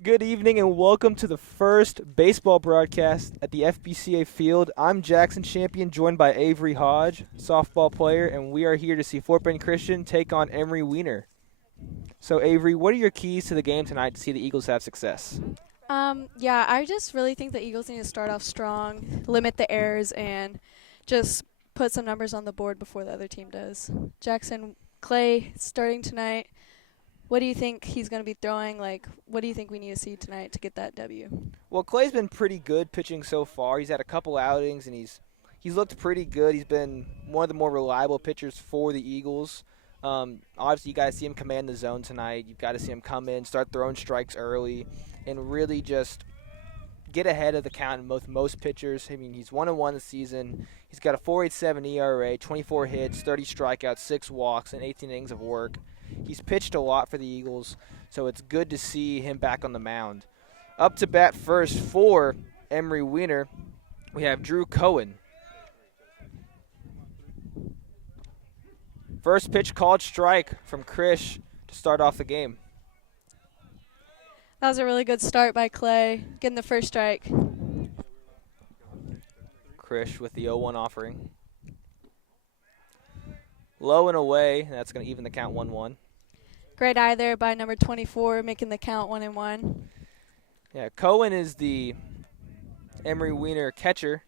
Good evening and welcome to the first baseball broadcast at the FBCA field. I'm Jackson Champion, joined by Avery Hodge, softball player, and we are here to see Fort Bend Christian take on Emery Weiner. So, Avery, what are your keys to the game tonight to see the Eagles have success? Yeah, I just really think the Eagles need to start off strong, limit the errors, and just put some numbers on the board before the other team does. Jackson Clay starting tonight. What do you think he's going to be throwing? What do you think we need to see tonight to get that W? Well, Clay's been pretty good pitching so far. He's had a couple outings and he's looked pretty good. He's been one of the more reliable pitchers for the Eagles. Obviously, you got to see him command the zone tonight. You've got to see him come in, start throwing strikes early, and really just get ahead of the count with most pitchers. I mean, he's 1-1 this season. He's got a 4.87 ERA, 24 hits, 30 strikeouts, 6 walks, and 18 innings of work. He's pitched a lot for the Eagles, so it's good to see him back on the mound. Up to bat first for Emery Weiner, we have Drew Cohen. First pitch called strike from Krish to start off the game. That was a really good start by Clay, getting the first strike. Krish with the 0-1 offering. Low and away, and that's going to even the count 1-1. Great eye there by number 24, making the count 1-1. Yeah, Cohen is the Emery Weiner catcher.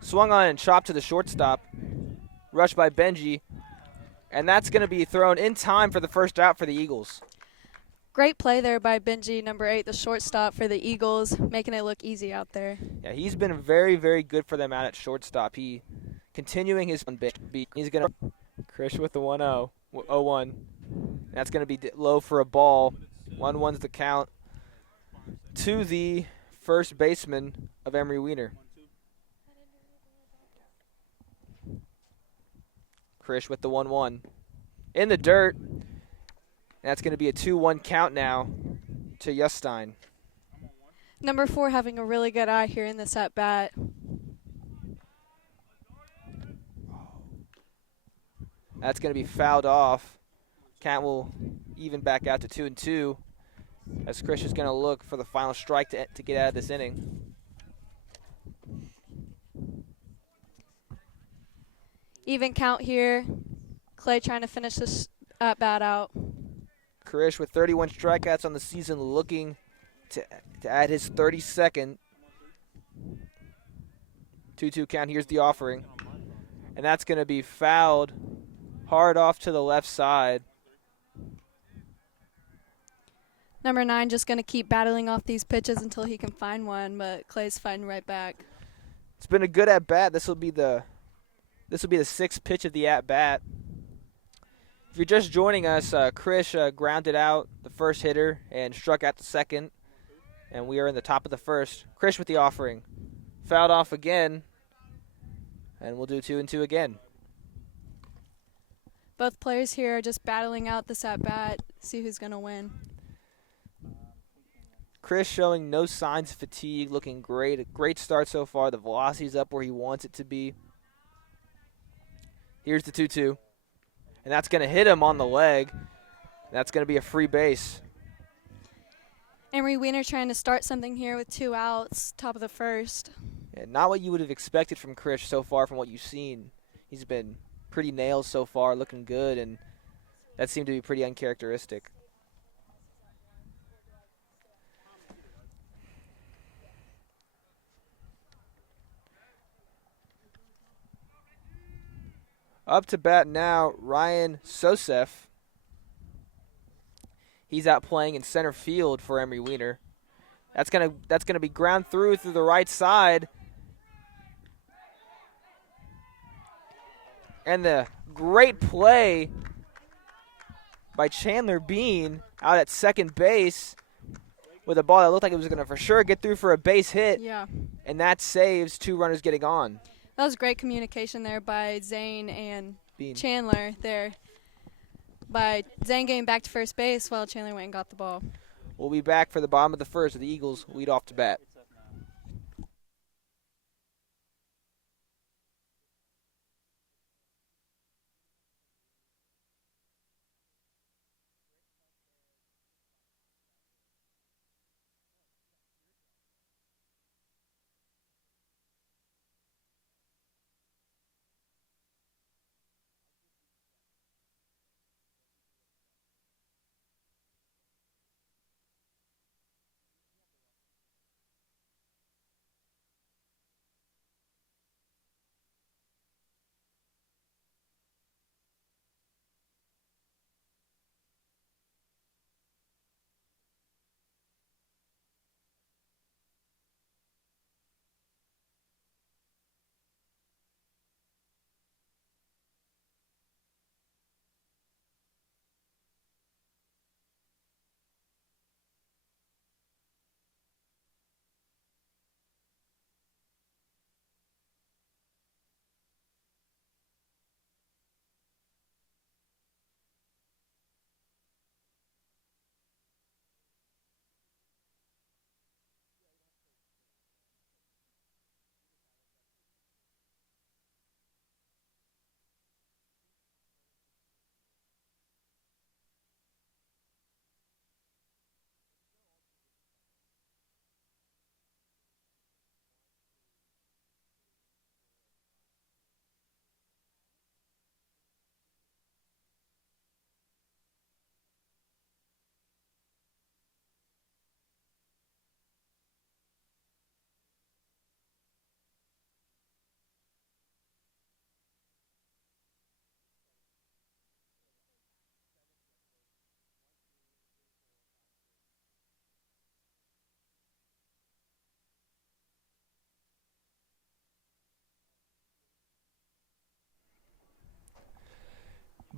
Swung on and chopped to the shortstop. Rushed by Benji. And that's going to be thrown in time for the first out for the Eagles. Great play there by Benji, number 8, the shortstop for the Eagles, making it look easy out there. Yeah, he's been very, very good for them out at shortstop. He continuing his beat. He's going to Krish with the 1-0, 0-1. That's going to be low for a ball. 1-1's the count to the first baseman of Emery Weiner. Krish with the 1-1. In the dirt. That's going to be a 2-1 count now to Justein. Number 4 having a really good eye here in this at-bat. That's going to be fouled off. Count will even back out to 2-2 as Krish is going to look for the final strike to get out of this inning. Even count here. Clay trying to finish this at-bat out. Krish with 31 strikeouts on the season, looking to add his 32nd. 2-2 count. Here's the offering. And that's going to be fouled hard off to the left side. Number 9 just going to keep battling off these pitches until he can find one, but Clay's fighting right back. It's been a good at-bat. This will be the 6th pitch of the at-bat. If you're just joining us, Krish grounded out the first hitter and struck out the second, and we are in the top of the first. Krish with the offering. Fouled off again, and we'll do 2-2 again. Both players here are just battling out this at-bat, see who's going to win. Krish showing no signs of fatigue, looking great. A great start so far. The velocity's up where he wants it to be. Here's the 2-2. And that's going to hit him on the leg. That's going to be a free base. Emery Weiner trying to start something here with 2 outs, top of the first. Yeah, not what you would have expected from Krish so far from what you've seen. He's been pretty nails so far, looking good, and that seemed to be pretty uncharacteristic. Up to bat now, Ryan Sosef. He's out playing in center field for Emery Weiner. That's gonna be ground through the right side. And the great play by Chandler Bean out at second base with a ball that looked like it was going to for sure get through for a base hit. Yeah. And that saves 2 runners getting on. That was great communication there by Zane and Bean. Chandler there. By Zane getting back to first base while Chandler went and got the ball. We'll be back for the bottom of the first with the Eagles lead off to bat.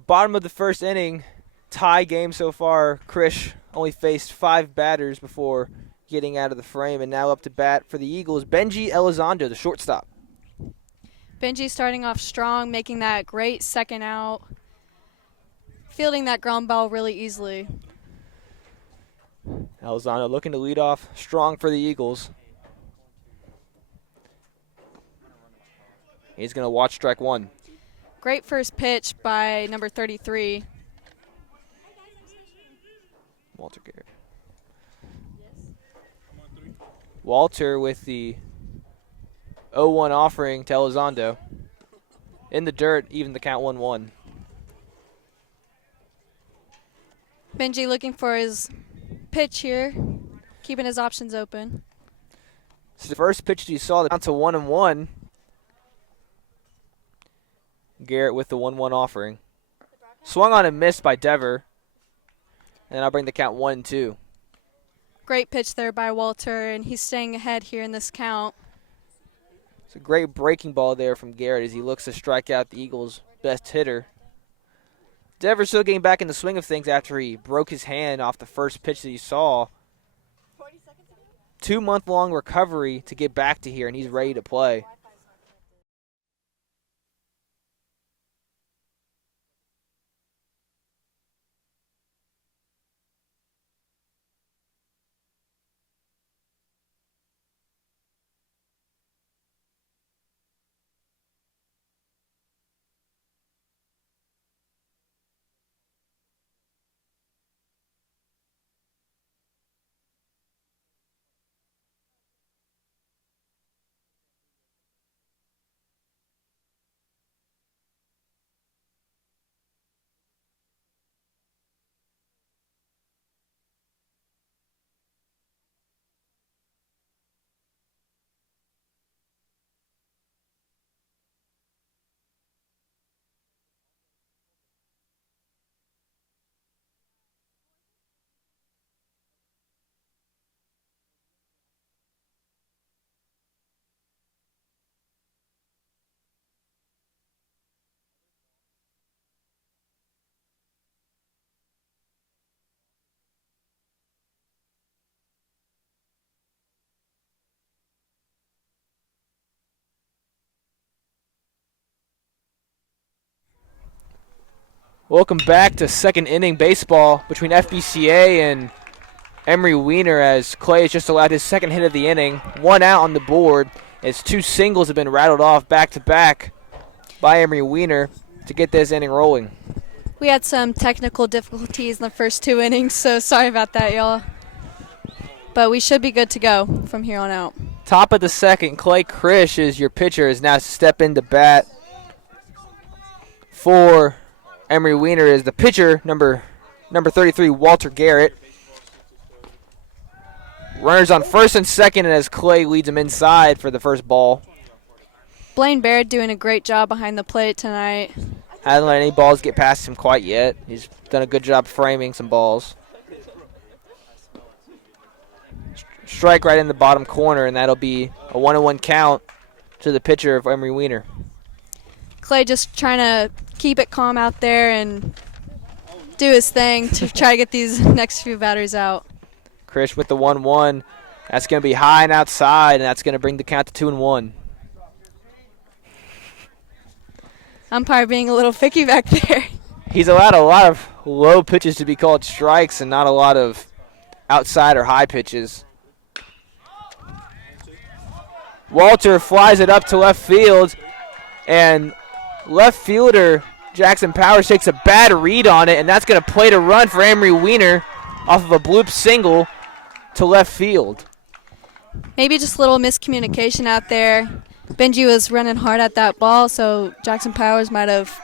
Bottom of the first inning, tie game so far. Krish only faced 5 batters before getting out of the frame, and now up to bat for the Eagles, Benji Elizondo, the shortstop. Benji starting off strong, making that great second out, fielding that ground ball really easily. Elizondo looking to lead off strong for the Eagles. He's going to watch strike one. Great first pitch by number 33. Walter Garrett. Walter with the 0-1 offering to Elizondo. In the dirt, even the count 1-1. Benji looking for his pitch here, keeping his options open. So the first pitch you saw down to 1-1. Garrett with the 1-1 offering. Swung on and missed by Dever. And I'll bring the count 1-2. Great pitch there by Walter, and he's staying ahead here in this count. It's a great breaking ball there from Garrett as he looks to strike out the Eagles' best hitter. Dever's still getting back in the swing of things after he broke his hand off the first pitch that he saw. 2-month-long recovery to get back to here, and he's ready to play. Welcome back to second inning baseball between FBCA and Emery Weiner as Clay has just allowed his second hit of the inning. 1 out on the board as 2 singles have been rattled off back-to-back by Emery Weiner to get this inning rolling. We had some technical difficulties in the first 2 innings, so sorry about that, y'all. But we should be good to go from here on out. Top of the second, Clay Krish is your pitcher, is now step into bat for Emery Weiner is the pitcher, number 33, Walter Garrett. Runners on first and second, and as Clay leads him inside for the first ball. Blaine Baird doing a great job behind the plate tonight. Hasn't let any balls get past him quite yet. He's done a good job framing some balls. Strike right in the bottom corner, and that'll be a 1-1 count to the pitcher of Emery Weiner. Clay just trying to keep it calm out there and do his thing to try to get these next few batters out. Krish with the 1-1. That's going to be high and outside, and that's going to bring the count to 2-1. Umpire being a little picky back there. He's allowed a lot of low pitches to be called strikes and not a lot of outside or high pitches. Walter flies it up to left field, and left fielder Jackson Powers takes a bad read on it, and that's going to play to run for Emery Weiner off of a bloop single to left field. Maybe just a little miscommunication out there. Benji was running hard at that ball, so Jackson Powers might have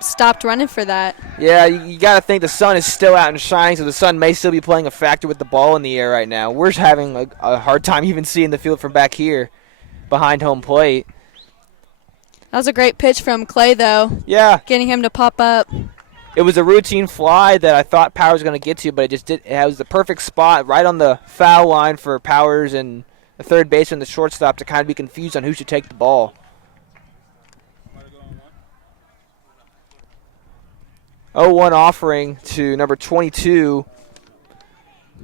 stopped running for that. Yeah, you got to think the sun is still out and shining, so the sun may still be playing a factor with the ball in the air right now. We're having a hard time even seeing the field from back here behind home plate. That was a great pitch from Clay, though. Yeah. Getting him to pop up. It was a routine fly that I thought Powers was going to get to, but it was the perfect spot right on the foul line for Powers and the third baseman and the shortstop to kind of be confused on who should take the ball. 0-1 offering to number 22,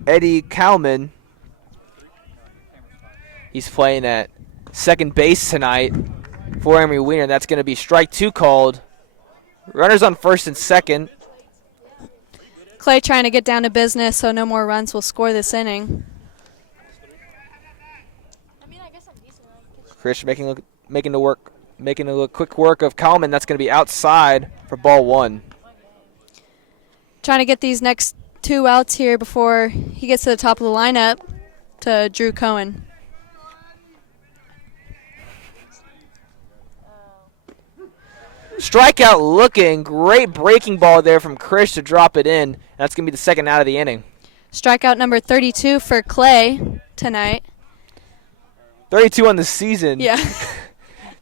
Eddie Kalman. He's playing at second base tonight for Emery Weiner. That's going to be strike 2 called. Runners on first and second. Clay trying to get down to business so no more runs will score this inning. Chris making a quick work of Kalman. That's going to be outside for ball 1. Trying to get these next 2 outs here before he gets to the top of the lineup to Drew Cohen. Strikeout looking. Great breaking ball there from Chris to drop it in. That's going to be the second out of the inning. Strikeout number 32 for Clay tonight. 32 on the season. Yeah.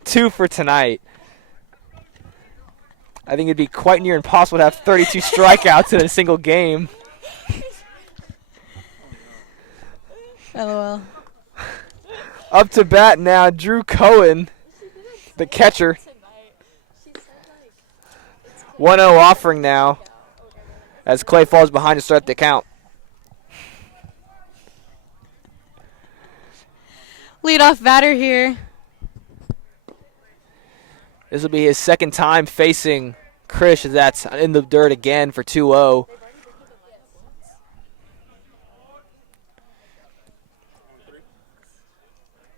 2 for tonight. I think it'd be quite near impossible to have 32 strikeouts in a single game. LOL. Up to bat now, Drew Cohen, the catcher. 1-0 offering now as Clay falls behind to start the count. Leadoff batter here. This will be his second time facing Krish, as that's in the dirt again for 2-0.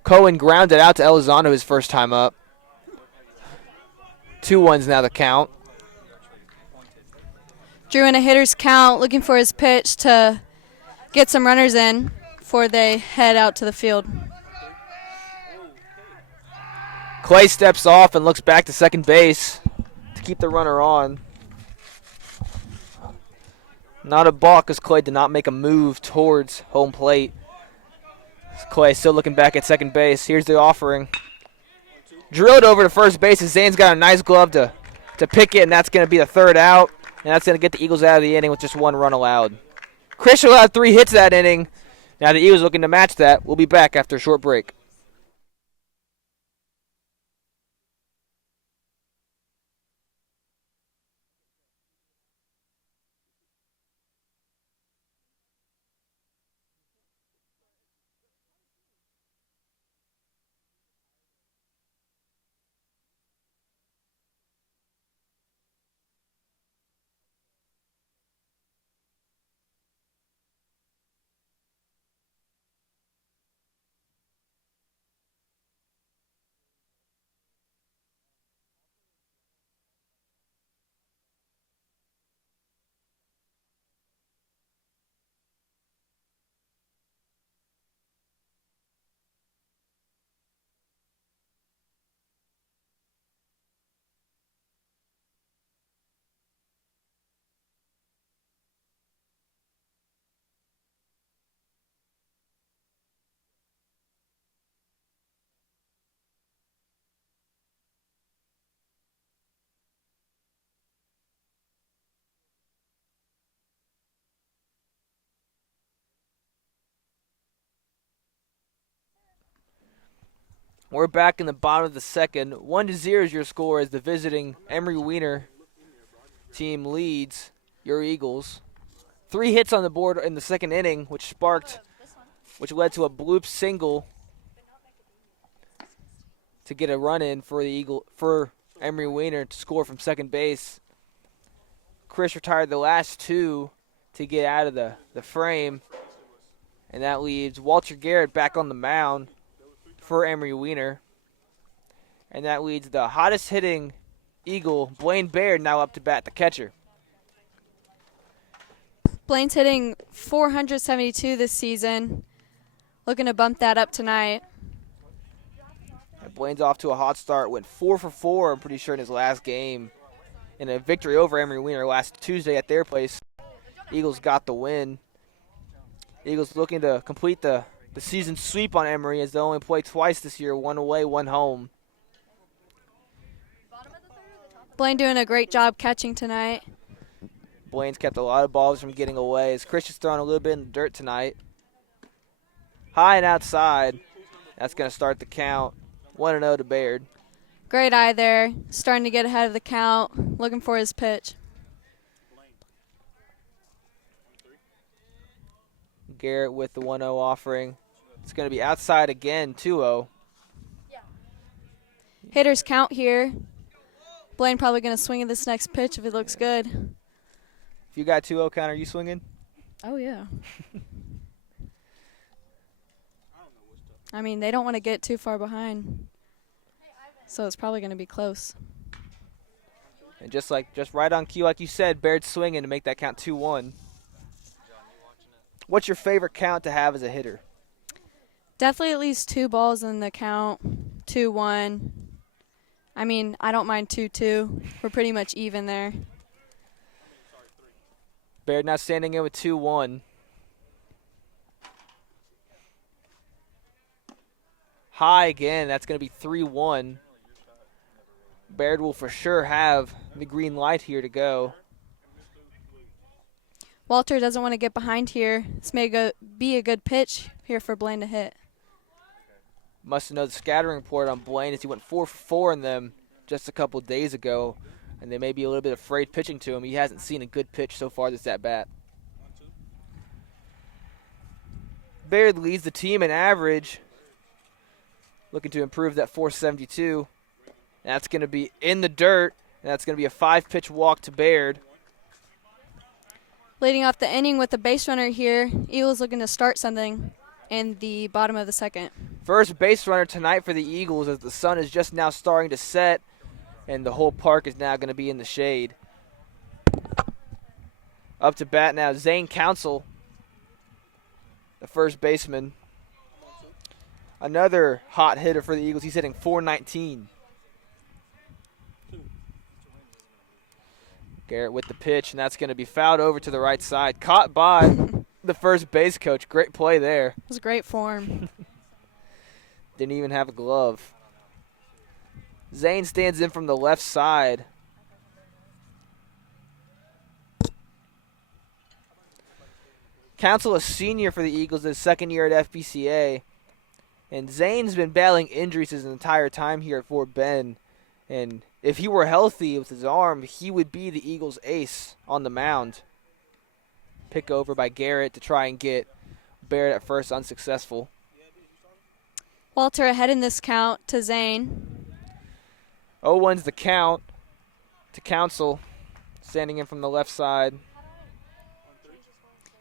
Cohen grounded out to Elizondo his first time up. 2-1's now the count. Drew in a hitter's count, looking for his pitch to get some runners in before they head out to the field. Clay steps off and looks back to second base to keep the runner on. Not a balk as Clay did not make a move towards home plate. Clay still looking back at second base. Here's the offering. Drilled over to first base as Zane's got a nice glove to pick it, and that's going to be the third out. And that's going to get the Eagles out of the inning with just 1 run allowed. Chris allowed 3 hits that inning. Now the Eagles looking to match that. We'll be back after a short break. We're back in the bottom of the second. 1-0 is your score as the visiting Emery Weiner team leads your Eagles. 3 hits on the board in the second inning, which led to a bloop single to get a run in for Emery Weiner to score from second base. Chris retired the last 2 to get out of the frame, and that leaves Walter Garrett back on the mound for Emery Weiner. And that leads the hottest hitting Eagle, Blaine Baird, now up to bat, the catcher. Blaine's hitting 472 this season. Looking to bump that up tonight. And Blaine's off to a hot start, went 4 for 4, I'm pretty sure, in his last game. In a victory over Emery Weiner last Tuesday at their place. Eagles got the win. Eagles looking to complete the season sweep on Emery as they only play twice this year, 1 away, 1 home. Blaine doing a great job catching tonight. Blaine's kept a lot of balls from getting away as Chris is throwing a little bit in the dirt tonight. High and outside. That's going to start the count. 1-0 to Baird. Great eye there. Starting to get ahead of the count. Looking for his pitch. Garrett with the 1-0 offering. It's going to be outside again, 2-0. Hitters count here. Blaine probably going to swing at this next pitch if it looks good. If you got 2-0 count, are you swinging? Oh, yeah. I mean, they don't want to get too far behind. So it's probably going to be close. And just right on cue, like you said, Baird's swinging to make that count 2-1. What's your favorite count to have as a hitter? Definitely at least 2 balls in the count, 2-1. I mean, I don't mind 2-2. We're pretty much even there. Baird now standing in with 2-1. High again. That's going to be 3-1. Baird will for sure have the green light here to go. Walter doesn't want to get behind here. This may be a good pitch here for Blaine to hit. Must have known the scattering report on Blaine as he went 4 for 4 in them just a couple days ago, and they may be a little bit afraid pitching to him. He hasn't seen a good pitch so far this at-bat. Baird leads the team in average, looking to improve that 472. That's going to be in the dirt, and that's going to be a 5-pitch walk to Baird. Leading off the inning with the base runner here, Eagles looking to start something in the bottom of the second. First base runner tonight for the Eagles as the sun is just now starting to set, and the whole park is now going to be in the shade. Up to bat now, Zane Council, the first baseman. Another hot hitter for the Eagles. He's hitting .419. Garrett with the pitch, and that's going to be fouled over to the right side. Caught by the first base coach. Great play there. It was great form. Didn't even have a glove. Zane stands in from the left side. Council, a senior for the Eagles, his second year at FBCA. And Zane's been battling injuries his entire time here at Fort Bend. And if he were healthy with his arm, he would be the Eagles' ace on the mound. Pick over by Garrett to try and get Barrett at first, unsuccessful. Walter ahead in this count to Zane. 0-1's the count to Council, standing in from the left side.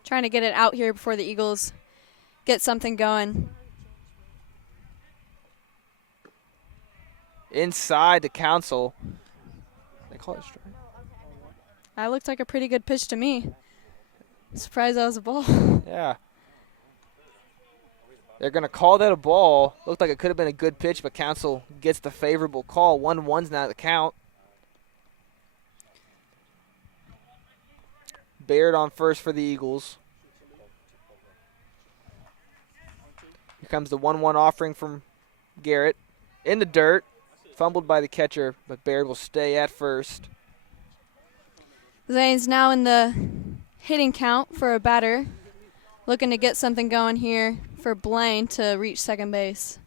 Trying to get it out here before the Eagles get something going. Inside to Council. They call it strike. That looked like a pretty good pitch to me. Surprised that was a ball. Yeah. They're going to call that a ball. Looked like it could have been a good pitch, but Council gets the favorable call. 1-1's now the count. Baird on first for the Eagles. Here comes the 1-1 offering from Garrett. In the dirt. Fumbled by the catcher, but Baird will stay at first. Zane's now in the hitting count for a batter. Looking to get something going here for Blaine to reach second base.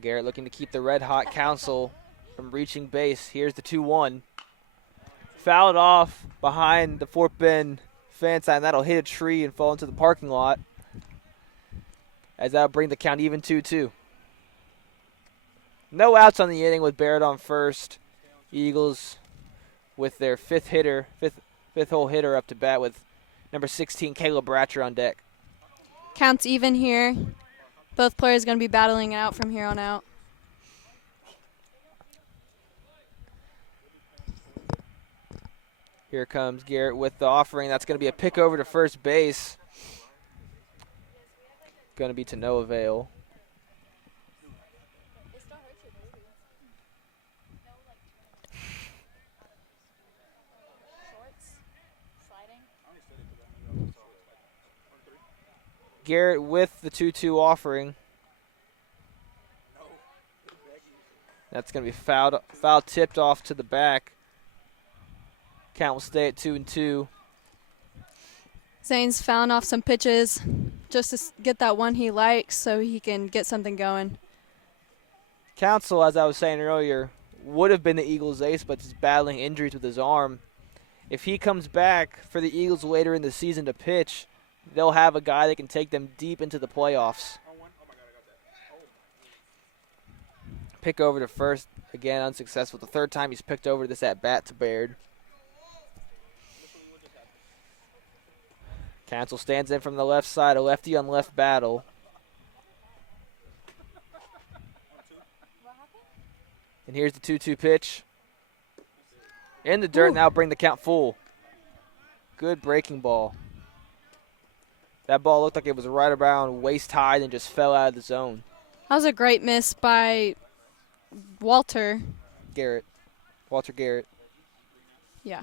Garrett looking to keep the red-hot Council from reaching base. Here's the 2-1. Fouled off behind the Fort Bend fan sign. That'll hit a tree and fall into the parking lot, as that'll bring the count even 2-2. No outs on the inning with Barrett on first. Eagles with their fifth hole hitter up to bat with number 16, Caleb Bratcher, on deck. Counts even here. Both players going to be battling it out from here on out. Here comes Garrett with the offering. That's going to be a pick over to first base. Going to be to no avail. Garrett with the 2-2 offering. That's going to be foul tipped off to the back. Count will stay at 2-2. Zane's found off some pitches just to get that one he likes so he can get something going. Council, as I was saying earlier, would have been the Eagles' ace, but he's battling injuries with his arm. If he comes back for the Eagles later in the season to pitch, they'll have a guy that can take them deep into the playoffs. Pick over to first, again, unsuccessful. The third time he's picked over this at-bat to Baird. Cancel stands in from the left side, a lefty on left battle. And here's the 2-2 pitch. In the dirt, now bring the count full. Good breaking ball. That ball looked like it was right around waist high and just fell out of the zone. That was a great miss by Walter Garrett. Yeah.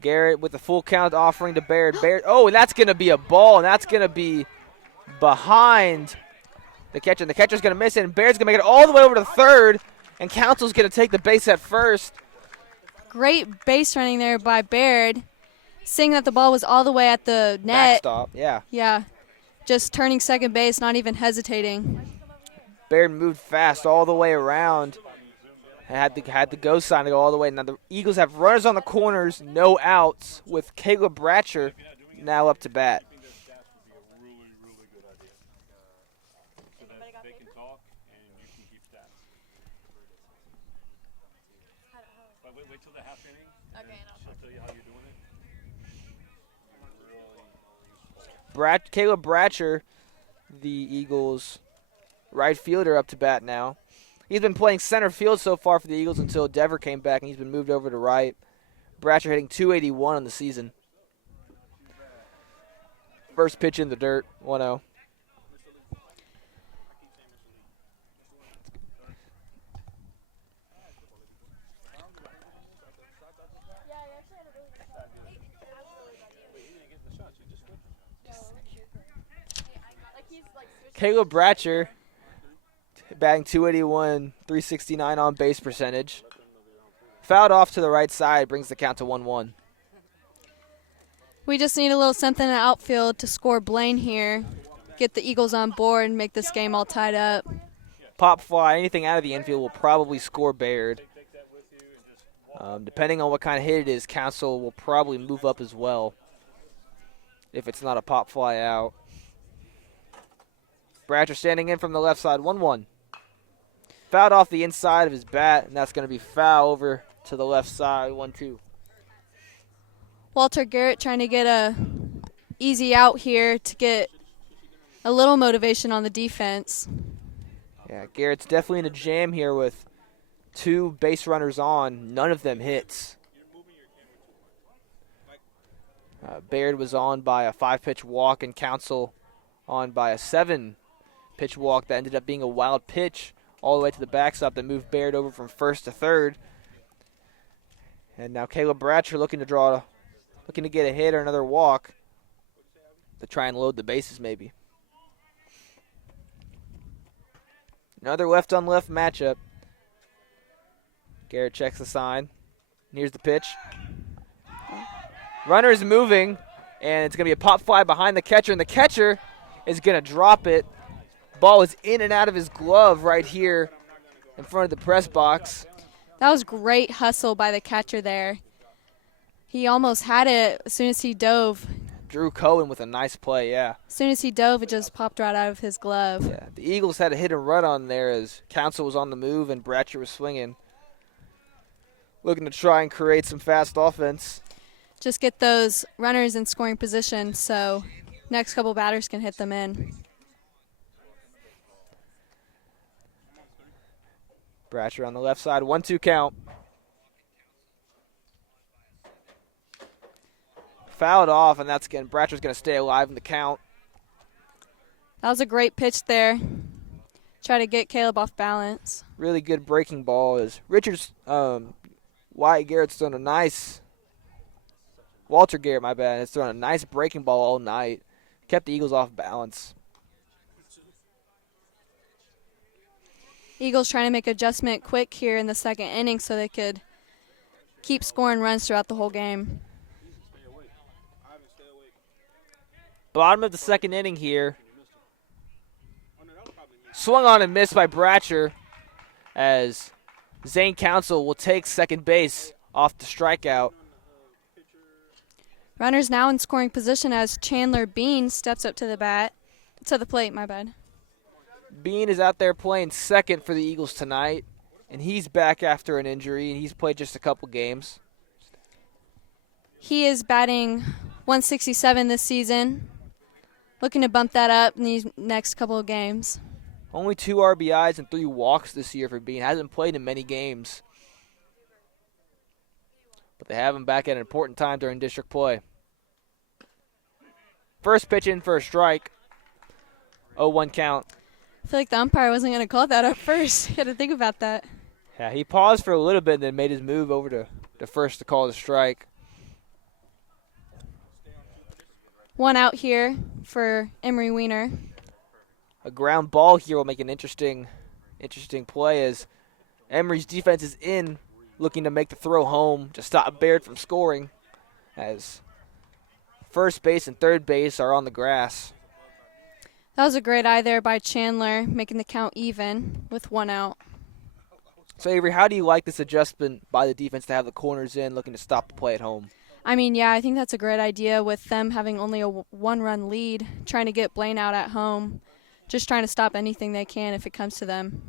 Garrett with the full count offering to Baird. Oh, and that's going to be a ball, and that's going to be behind the catcher. And the catcher's going to miss it, and Baird's going to make it all the way over to third, and Council's going to take the base at first. Great base running there by Baird, seeing that the ball was all the way at the net. Backstop, yeah. Yeah, just turning second base, not even hesitating. Baird moved fast all the way around. Had the go sign to go all the way. Now the Eagles have runners on the corners, no outs, with Caleb Bratcher now up to bat. Wait till the half inning. Okay, and I'll tell you how you're doing it. Caleb Bratcher, the Eagles' right fielder, up to bat now. He's been playing center field so far for the Eagles until Dever came back, and he's been moved over to right. Bratcher hitting .281 on the season. First pitch in the dirt, 1-0. Caleb Bratcher batting .281, .369 on base percentage. Fouled off to the right side, brings the count to 1-1. We just need a little something in the outfield to score Blaine here, get the Eagles on board, and make this game all tied up. Pop fly, anything out of the infield will probably score Baird. Depending on what kind of hit it is, Council will probably move up as well if it's not a pop fly out. Bratcher standing in from the left side, 1-1. Fouled off the inside of his bat, and that's going to be foul over to the left side, 1-2. Walter Garrett trying to get a easy out here to get a little motivation on the defense. Yeah, Garrett's definitely in a jam here with two base runners on, none of them hits. Baird was on by a 5-pitch walk, and Council on by a 7-pitch walk that ended up being a wild pitch all the way to the backstop that moved Baird over from first to third. And now Caleb Bratcher looking to get a hit or another walk to try and load the bases maybe. Another left-on-left matchup. Garrett checks the sign. And here's the pitch. Runner is moving, and it's going to be a pop fly behind the catcher, and the catcher is going to drop it. Ball is in and out of his glove right here in front of the press box. That was great hustle by the catcher there. He almost had it as soon as he dove. Drew Cohen with a nice play, yeah. As soon as he dove, it just popped right out of his glove. Yeah, the Eagles had a hit and run on there as Council was on the move and Bratcher was swinging. Looking to try and create some fast offense. Just get those runners in scoring position so next couple batters can hit them in. Bratcher on the left side, 1-2 count. Fouled off, and Bratcher's going to stay alive in the count. That was a great pitch there. Try to get Caleb off balance. Really good breaking ball as Wyatt Garrett's thrown a nice, Walter Garrett, my bad, has thrown a nice breaking ball all night. Kept the Eagles off balance. Eagles trying to make adjustment quick here in the second inning so they could keep scoring runs throughout the whole game. Bottom of the second inning here. Swung on and missed by Bratcher as Zane Council will take second base off the strikeout. Runners now in scoring position as Chandler Bean steps up to the plate, my bad. Bean is out there playing second for the Eagles tonight, and he's back after an injury, and he's played just a couple games. He is batting 167 this season, looking to bump that up in these next couple of games. Only 2 RBIs and 3 walks this year for Bean. Hasn't played in many games. But they have him back at an important time during district play. First pitch in for a strike. 0-1 count. I feel like the umpire wasn't going to call that up first. Had to think about that. Yeah, he paused for a little bit and then made his move over to first to call the strike. 1 out here for Emery Weiner. A ground ball here will make an interesting play as Emery's defense is in, looking to make the throw home to stop Baird from scoring, as first base and third base are on the grass. That was a great eye there by Chandler, making the count even with 1 out. So, Avery, how do you like this adjustment by the defense to have the corners in, looking to stop the play at home? I mean, yeah, I think that's a great idea with them having only a 1-run lead, trying to get Blaine out at home, just trying to stop anything they can if it comes to them.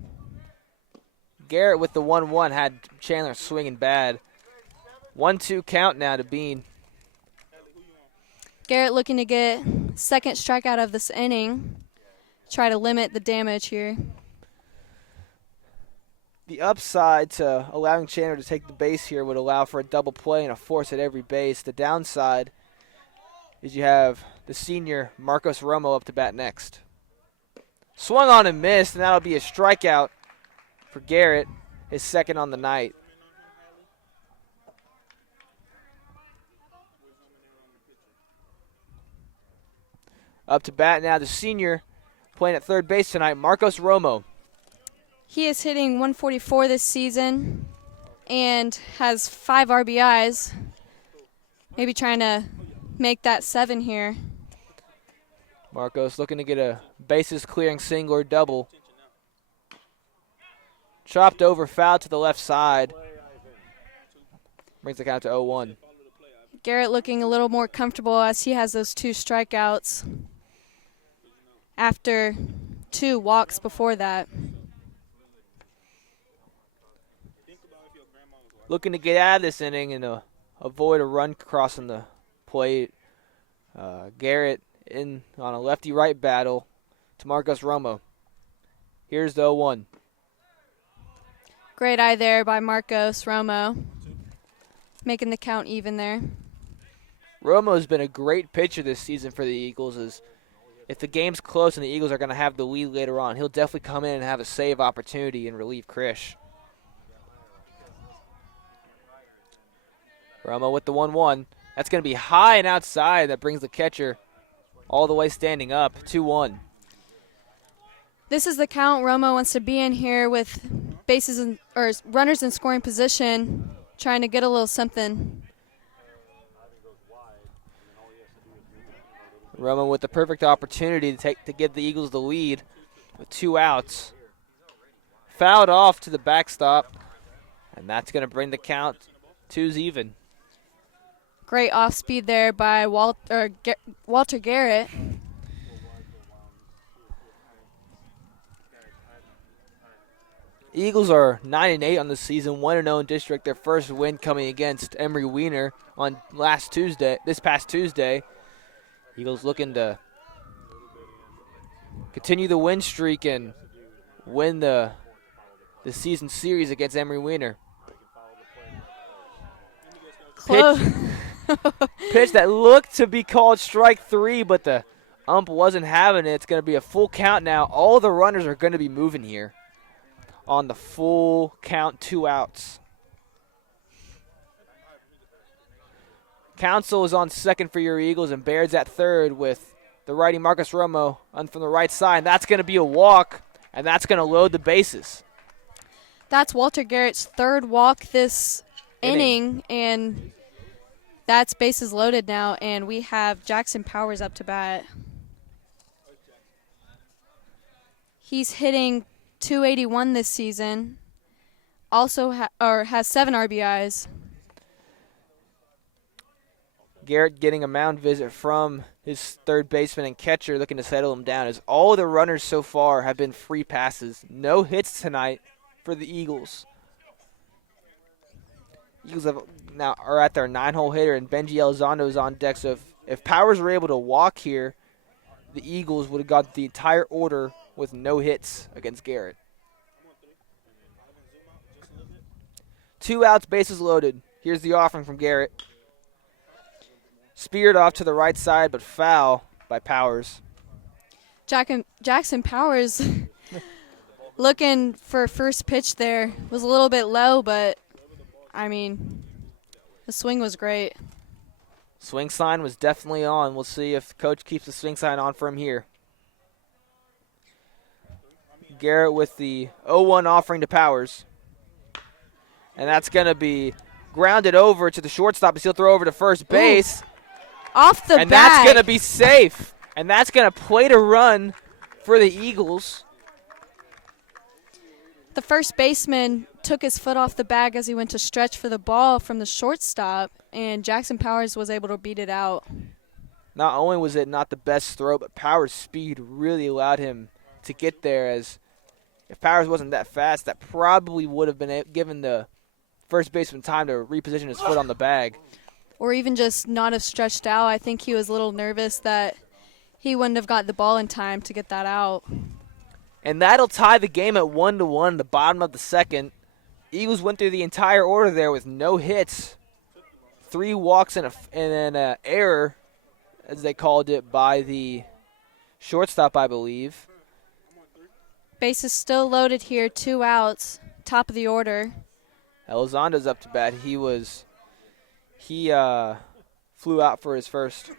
Garrett with the 1-1 had Chandler swinging bad. 1-2 count now to Bean. Garrett looking to get second strikeout of this inning, try to limit the damage here. The upside to allowing Chandler to take the base here would allow for a double play and a force at every base. The downside is you have the senior Marcos Romo up to bat next. Swung on and missed, and that'll be a strikeout for Garrett, his second on the night. Up to bat now, the senior playing at third base tonight, Marcos Romo. He is hitting 144 this season and has 5 RBIs. Maybe trying to make that 7 here. Marcos looking to get a bases clearing single or double. Chopped over, foul to the left side. Brings the count to 0-1. Garrett looking a little more comfortable as he has those 2 strikeouts after 2 walks before that. Looking to get out of this inning and avoid a run crossing the plate. Garrett in on a lefty-right battle to Marcos Romo. Here's the 0-1. Great eye there by Marcos Romo, making the count even there. Romo's been a great pitcher this season for the Eagles. If the game's close and the Eagles are going to have the lead later on, he'll definitely come in and have a save opportunity and relieve Krish. Romo with the 1-1. That's going to be high and outside. That brings the catcher all the way standing up. 2-1. This is the count Romo wants to be in here with bases or runners in scoring position, trying to get a little something. Romo with the perfect opportunity to give the Eagles the lead with 2 outs. Fouled off to the backstop, and that's going to bring the count 2's even. Great off speed there by Walter Garrett. Eagles are 9-8 on the season, 1-0 in district. Their first win coming against Emery Weiner on this past Tuesday. Eagles looking to continue the win streak and win the season series against Emery Weiner. Close. Pitch that looked to be called strike 3, but the ump wasn't having it. It's going to be a full count now. All the runners are going to be moving here on the full count, 2 outs. Council is on second for your Eagles, and Baird's at third with the righty Marcus Romo on from the right side. That's going to be a walk, and that's going to load the bases. That's Walter Garrett's 3rd walk this inning, and that's bases loaded now, and we have Jackson Powers up to bat. He's hitting .281 this season, also has 7 RBIs. Garrett getting a mound visit from his third baseman and catcher looking to settle him down, as all the runners so far have been free passes. No hits tonight for the Eagles. Eagles are at their 9-hole hitter, and Benji Elizondo is on deck. So if Powers were able to walk here, the Eagles would have got the entire order with no hits against Garrett. 2 outs, bases loaded. Here's the offering from Garrett. Speared off to the right side, but foul by Powers. Jackson Powers looking for first pitch there. Was a little bit low, but, I mean, the swing was great. Swing sign was definitely on. We'll see if coach keeps the swing sign on for him here. Garrett with the 0-1 offering to Powers. And that's going to be grounded over to the shortstop as he'll throw over to first base. Ooh. Off the and bag. That's going to be safe. And that's going to plate a run for the Eagles. The first baseman took his foot off the bag as he went to stretch for the ball from the shortstop, and Jackson Powers was able to beat it out. Not only was it not the best throw, but Powers' speed really allowed him to get there, as if Powers wasn't that fast, that probably would have been given the first baseman time to reposition his foot on the bag. Or even just not have stretched out. I think he was a little nervous that he wouldn't have got the ball in time to get that out. And that'll tie the game at 1-1 at the bottom of the second. Eagles went through the entire order there with no hits. 3 walks and an error, as they called it, by the shortstop, I believe. Bases still loaded here, 2 outs, top of the order. Elizondo's up to bat. He flew out for his first.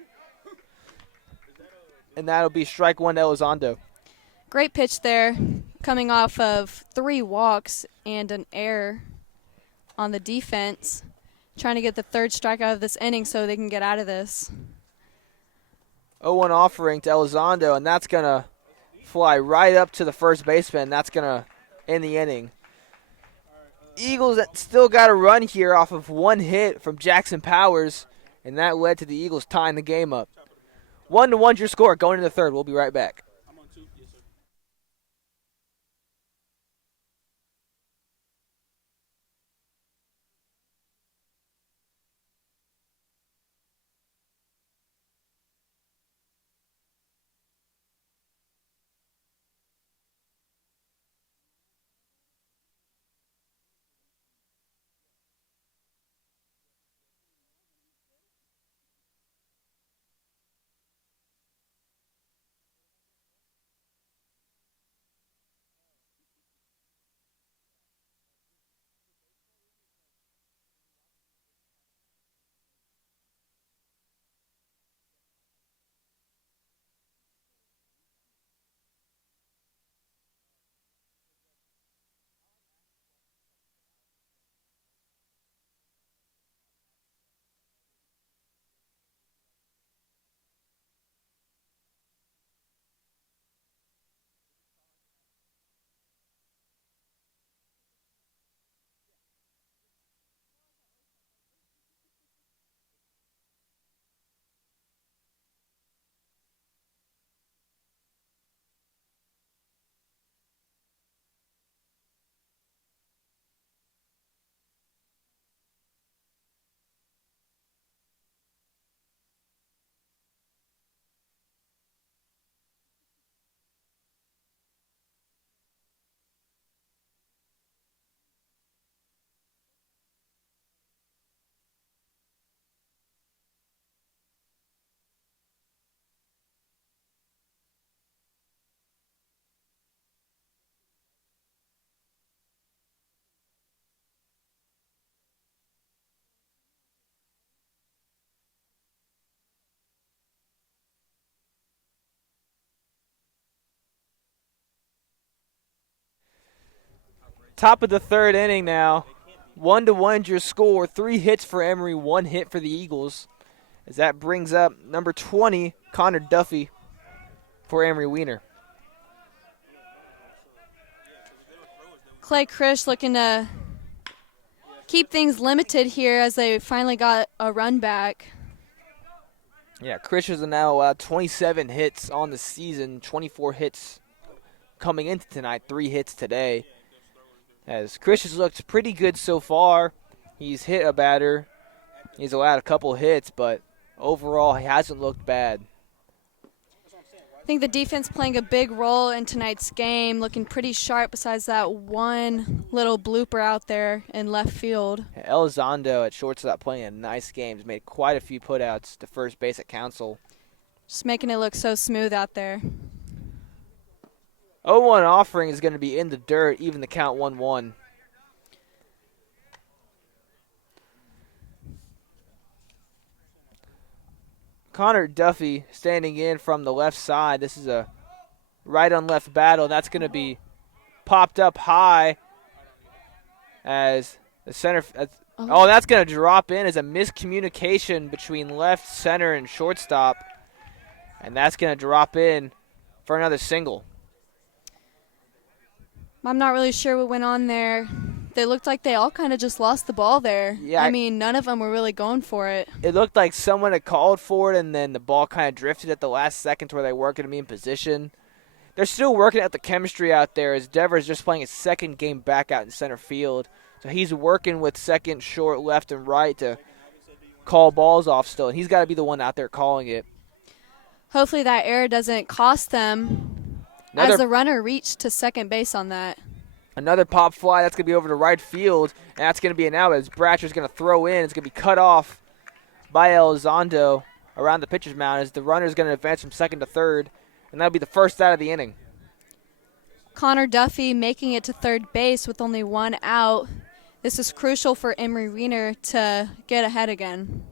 And that'll be strike 1 to Elizondo. Great pitch there, coming off of 3 walks and an error on the defense. Trying to get the 3rd strikeout of this inning so they can get out of this. 0-1 offering to Elizondo, and that's going to fly right up to the first baseman. That's going to end the inning. Eagles still got a run here off of 1 hit from Jackson Powers, and that led to the Eagles tying the game up. 1-1's your score going into the 3rd. We'll be right back. Top of the 3rd inning now. 1-1's your score. 3 hits for Emery, 1 hit for the Eagles. As that brings up number 20, Connor Duffy, for Emery Weiner. Clay Krish looking to keep things limited here as they finally got a run back. Yeah, Christians are now allowed 27 hits on the season, 24 hits coming into tonight, 3 hits today. As Christians looked pretty good so far. He's hit a batter. He's allowed a couple hits, but overall he hasn't looked bad. I think the defense playing a big role in tonight's game, looking pretty sharp besides that one little blooper out there in left field. Elizondo at shortstop playing a nice game. He's made quite a few putouts to first base at Council. Just making it look so smooth out there. 0-1 offering is going to be in the dirt, even the count 1-1. Connor Duffy standing in from the left side. This is a right on left battle. That's going to be popped up high as the center. Oh, that's going to drop in as a miscommunication between left, center, and shortstop. And that's going to drop in for another single. I'm not really sure what went on there. They looked like they all kind of just lost the ball there. Yeah, I mean, none of them were really going for it. It looked like someone had called for it, and then the ball kind of drifted at the last second to where they weren't going to be in position. They're still working out the chemistry out there as Devers just playing his second game back out in center field. So he's working with second, short, left, and right to call balls off still, and he's got to be the one out there calling it. Hopefully that error doesn't cost them as the runner reached to second base on that. Another pop fly, that's going to be over to right field, and that's going to be an out as Bratcher's going to throw in. It's going to be cut off by Elizondo around the pitcher's mound as the runner's going to advance from second to third, and that'll be the first out of the inning. Connor Duffy making it to third base with only one out. This is crucial for Emery Weiner to get ahead again.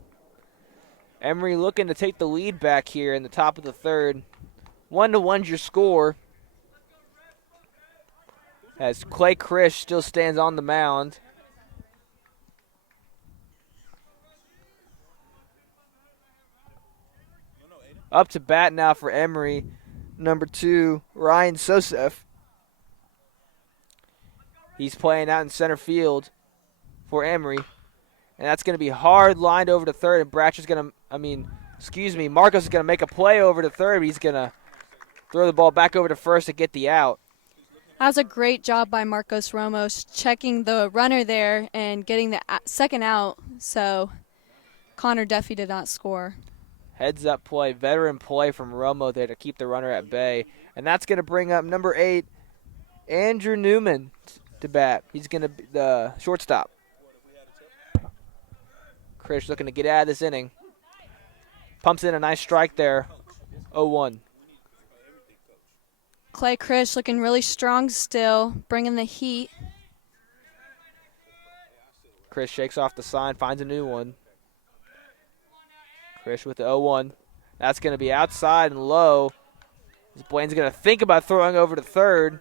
Emery looking to take the lead back here in the top of the third. 1-1's your score. As Clay Krish still stands on the mound. Up to bat now for Emery, number 2, Ryan Sosef. He's playing out in center field for Emery. And that's going to be hard lined over to third, and Bratcher's going to, Marcos is going to make a play over to third, but he's going to throw the ball back over to first to get the out. That was a great job by Marcos Ramos checking the runner there and getting the second out, so Connor Duffy did not score. Heads up play, veteran play from Romo there to keep the runner at bay. And that's going to bring up number 8, Andrew Newman to bat. He's going to be the shortstop. Krish looking to get out of this inning. Pumps in a nice strike there. 0-1. Clay Krish looking really strong still, bringing the heat. Krish shakes off the sign, finds a new one. Krish with the 0-1. That's going to be outside and low. Blaine's going to think about throwing over to third.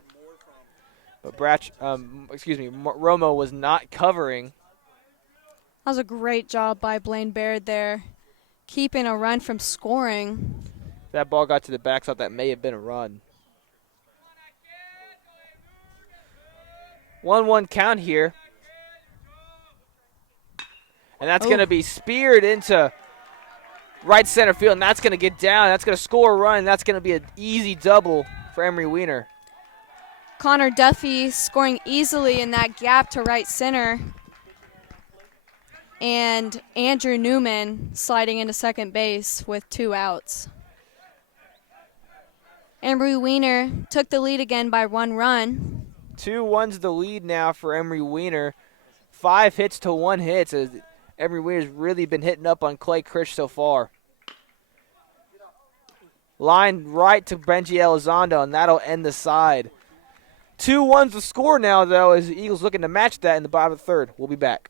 But Romo was not covering. That was a great job by Blaine Baird there, keeping a run from scoring. If that ball got to the backstop, that may have been a run. 1-1 count here. And that's going to be speared into right center field, and that's going to get down. That's going to score a run, and that's going to be an easy double for Emery Weiner. Connor Duffy scoring easily in that gap to right center. And Andrew Newman sliding into second base with 2 outs. Emery Weiner took the lead again by 1 run. 2-1's the lead now for Emery Weiner. 5 hits to 1 hit. As Emery Weiner's really been hitting up on Clay Krish so far. Line right to Benji Elizondo, and that'll end the side. 2-1's the score now, though, as the Eagles looking to match that in the bottom of the third. We'll be back.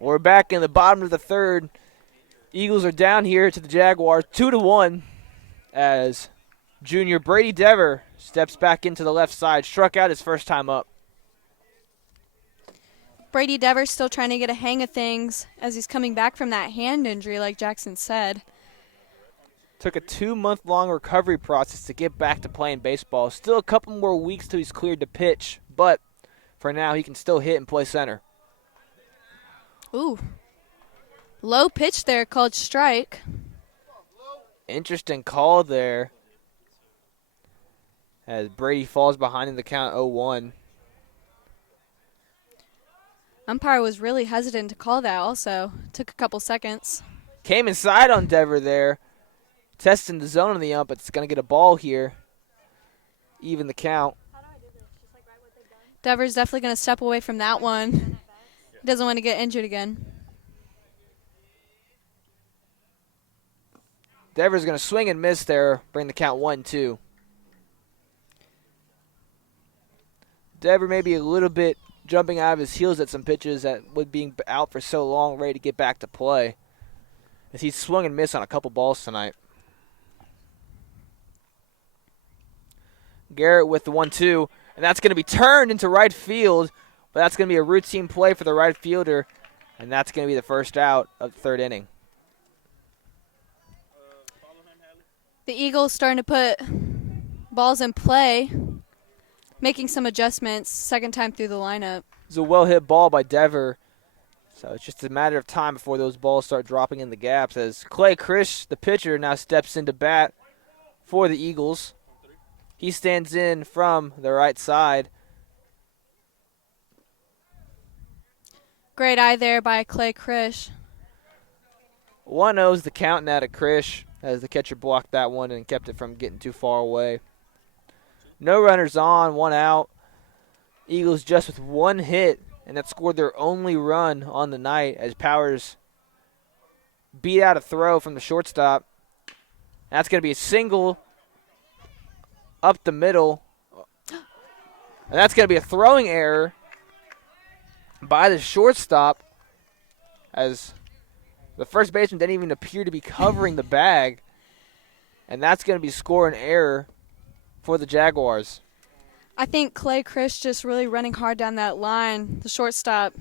We're back in the bottom of the third. Eagles are down here to the Jaguars 2-1 as junior Brady Dever steps back into the left side, struck out his first time up. Brady Devers still trying to get a hang of things as he's coming back from that hand injury, like Jackson said. Took a 2-month-long recovery process to get back to playing baseball. Still a couple more weeks till he's cleared to pitch, but for now he can still hit and play center. Ooh. Low pitch there, called strike. Interesting call there as Brady falls behind in the count 0-1. Umpire was really hesitant to call that also. Took a couple seconds. Came inside on Dever there. Testing the zone on the ump, but it's going to get a ball here. Even the count. Devers definitely going to step away from that one. He doesn't want to get injured again. Devers going to swing and miss there, bring the count 1-2. Dever maybe a little bit jumping out of his heels at some pitches that with being out for so long, ready to get back to play. As he swung and missed on a couple balls tonight. Garrett with the 1-2, and that's going to be turned into right field, but that's going to be a routine play for the right fielder, and that's going to be the first out of the third inning. The Eagles starting to put balls in play, making some adjustments, second time through the lineup. It's a well-hit ball by Dever, so it's just a matter of time before those balls start dropping in the gaps as Clay Krish, the pitcher, now steps into bat for the Eagles. He stands in from the right side. Great eye there by Clay Krish. 1-0's the count now to Krish as the catcher blocked that one and kept it from getting too far away. No runners on, 1 out. Eagles just with 1 hit, and that scored their only run on the night as Powers beat out a throw from the shortstop. That's going to be a single up the middle. And that's going to be a throwing error by the shortstop as the first baseman didn't even appear to be covering the bag. And that's going to be score and error for the Jaguars. I think Clay Krish just really running hard down that line. The shortstop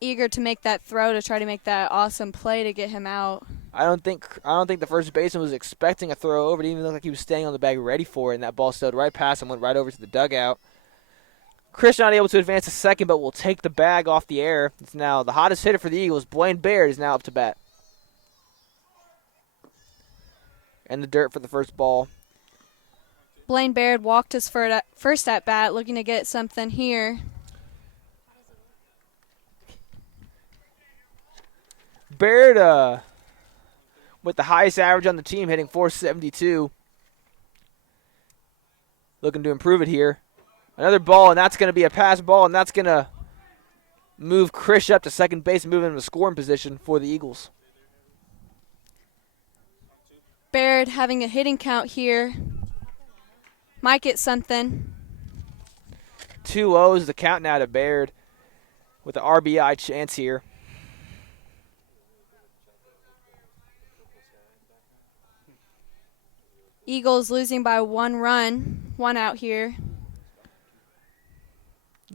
eager to make that throw to try to make that awesome play to get him out. I don't think the first baseman was expecting a throw over. It didn't even look like he was staying on the bag ready for it, and that ball sailed right past him, went right over to the dugout. Chris not able to advance to second, but will take the bag off the air. It's now the hottest hitter for the Eagles. Blaine Baird is now up to bat. And the dirt for the first ball. Blaine Baird walked his first at bat, looking to get something here. Baird with the highest average on the team, hitting .472. Looking to improve it here. Another ball, and that's going to be a pass ball, and that's going to move Krish up to second base and move him to scoring position for the Eagles. Baird having a hitting count here. Might get something. 2-0 is the count now to Baird with the RBI chance here. Eagles losing by 1 run. 1 out here.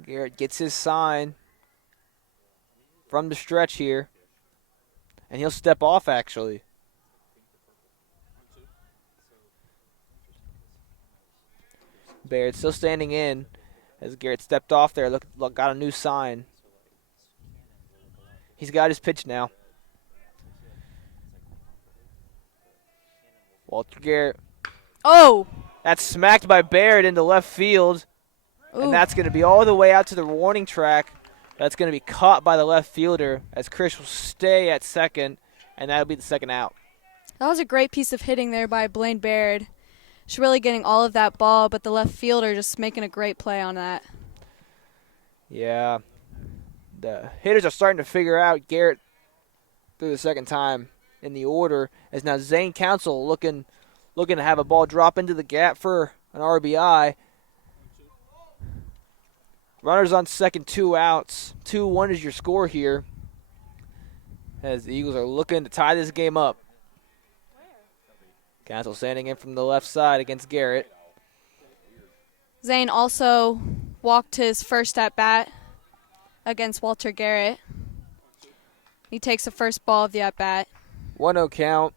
Garrett gets his sign from the stretch here. And he'll step off, actually. Baird still standing in as Garrett stepped off there. Look, got a new sign. He's got his pitch now. Walter Garrett. Oh! That's smacked by Baird into left field. Ooh. And that's going to be all the way out to the warning track. That's going to be caught by the left fielder as Krish will stay at second, and that'll be the second out. That was a great piece of hitting there by Blaine Baird. She's really getting all of that ball, but the left fielder just making a great play on that. Yeah. The hitters are starting to figure out Garrett through the second time in the order, as now Zane Council looking to have a ball drop into the gap for an RBI. Runners on second, 2 outs. 2-1 is your score here. as the Eagles are looking to tie this game up. Council standing in from the left side against Garrett. Zane also walked his first at bat against Walter Garrett. He takes the first ball of the at bat. 1-0 count.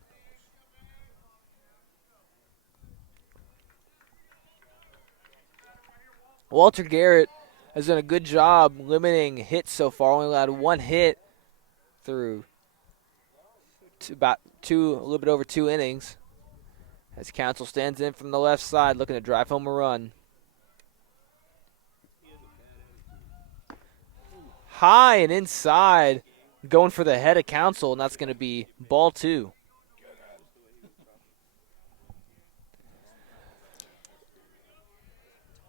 Walter Garrett has done a good job limiting hits so far. Only allowed one hit through a little bit over 2 innings. As Council stands in from the left side, looking to drive home a run. High and inside, going for the head of Council, and that's going to be ball 2.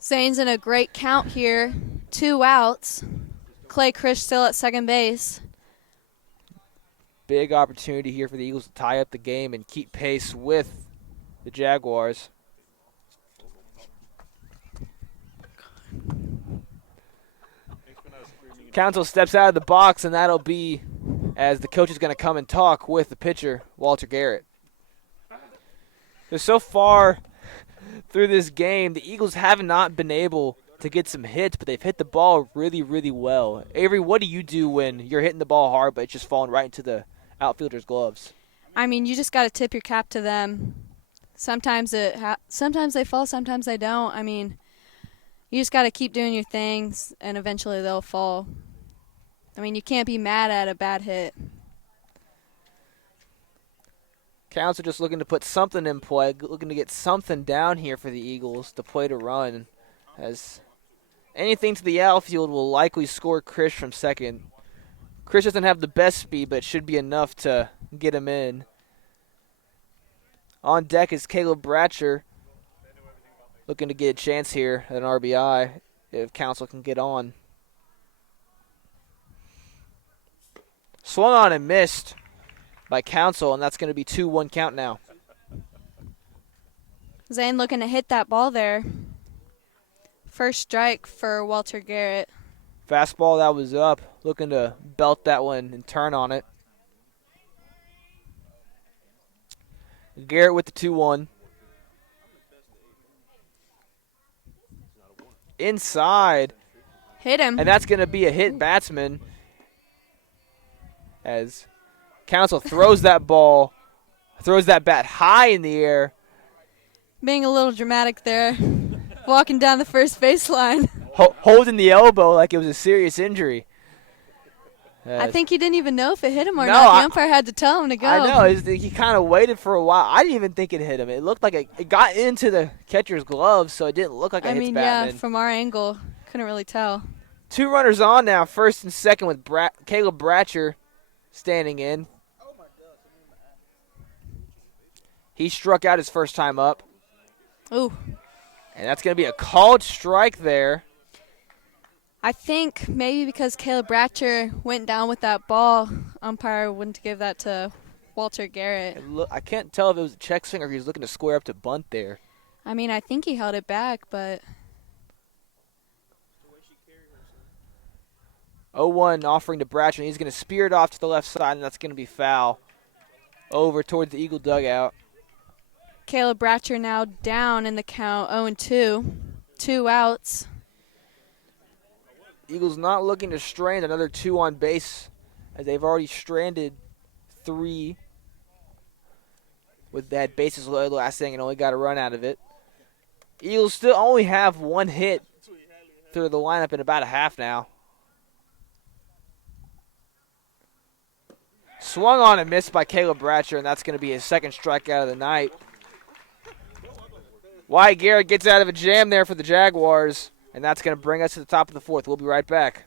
Zane's in a great count here. 2 outs. Clay Krish still at second base. Big opportunity here for the Eagles to tie up the game and keep pace with the Jaguars. Council steps out of the box, and that'll be as the coach is going to come and talk with the pitcher, Walter Garrett. So far through this game, the Eagles have not been able to get some hits, but they've hit the ball really, really well. Avery, what do you do when you're hitting the ball hard, but it's just falling right into the outfielder's gloves? I mean, you just got to tip your cap to them. Sometimes sometimes they fall, sometimes they don't. I mean, you just got to keep doing your things, and eventually they'll fall. I mean, you can't be mad at a bad hit. Council just looking to put something in play, looking to get something down here for the Eagles to play to run. As anything to the outfield will likely score Krish from second. Krish doesn't have the best speed, but it should be enough to get him in. On deck is Caleb Bratcher, looking to get a chance here at an RBI if Council can get on. Swung on and missed by Council, and that's going to be 2-1 count now. Zane looking to hit that ball there. First strike for Walter Garrett. Fastball that was up, looking to belt that one and turn on it. Garrett with the 2-1. Inside. Hit him. And that's going to be a hit batsman as Council throws that ball, throws that bat high in the air. Being a little dramatic there. Walking down the first baseline. Holding the elbow like it was a serious injury. I think he didn't even know if it hit him or No, not. The umpire had to tell him to go. I know. He kind of waited for a while. I didn't even think it hit him. It looked like it got into the catcher's glove, so it didn't look like a hit Batman. Yeah, from our angle, couldn't really tell. 2 runners on now, first and second with Caleb Bratcher standing in. He struck out his first time up. Ooh. And that's going to be a called strike there. I think maybe because Caleb Bratcher went down with that ball, umpire wouldn't give that to Walter Garrett. I can't tell if it was a check swing or he was looking to square up to bunt there. I mean, I think he held it back, but 0-1 offering to Bratcher, and he's going to spear it off to the left side, and that's going to be foul over towards the Eagle dugout. Caleb Bratcher now down in the count, 0-2. 2 outs. Eagles not looking to strand another 2 on base as they've already stranded 3 with that bases loaded last inning and only got a run out of it. Eagles still only have 1 hit through the lineup in about a half now. Swung on and missed by Caleb Bratcher, and that's going to be his second strikeout of the night. Wyatt Garrett gets out of a jam there for the Jaguars, and that's going to bring us to the top of the 4th. We'll be right back.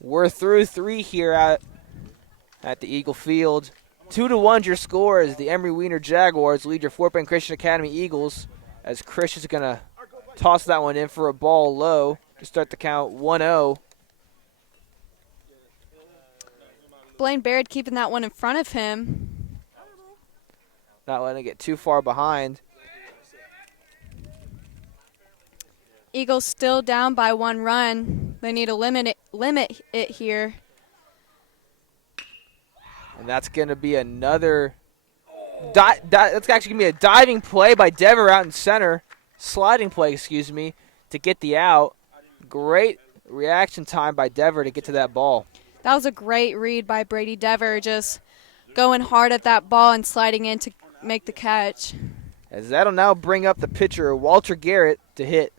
We're through 3 here at the Eagle Field. 2-1 your score as the Emery Weiner Jaguars lead your Fort Bend Christian Academy Eagles, as Chris is going to toss that one in for a ball low to start the count 1-0. Blaine Baird keeping that one in front of him. Not letting it get too far behind. Eagles still down by 1 run. They need to limit it here. And that's going to be another that's actually going to be a diving play by Dever out in center. Sliding play, excuse me, to get the out. Great reaction time by Dever to get to that ball. That was a great read by Brady Dever, just going hard at that ball and sliding in to make the catch. As that'll now bring up the pitcher, Walter Garrett, to hit.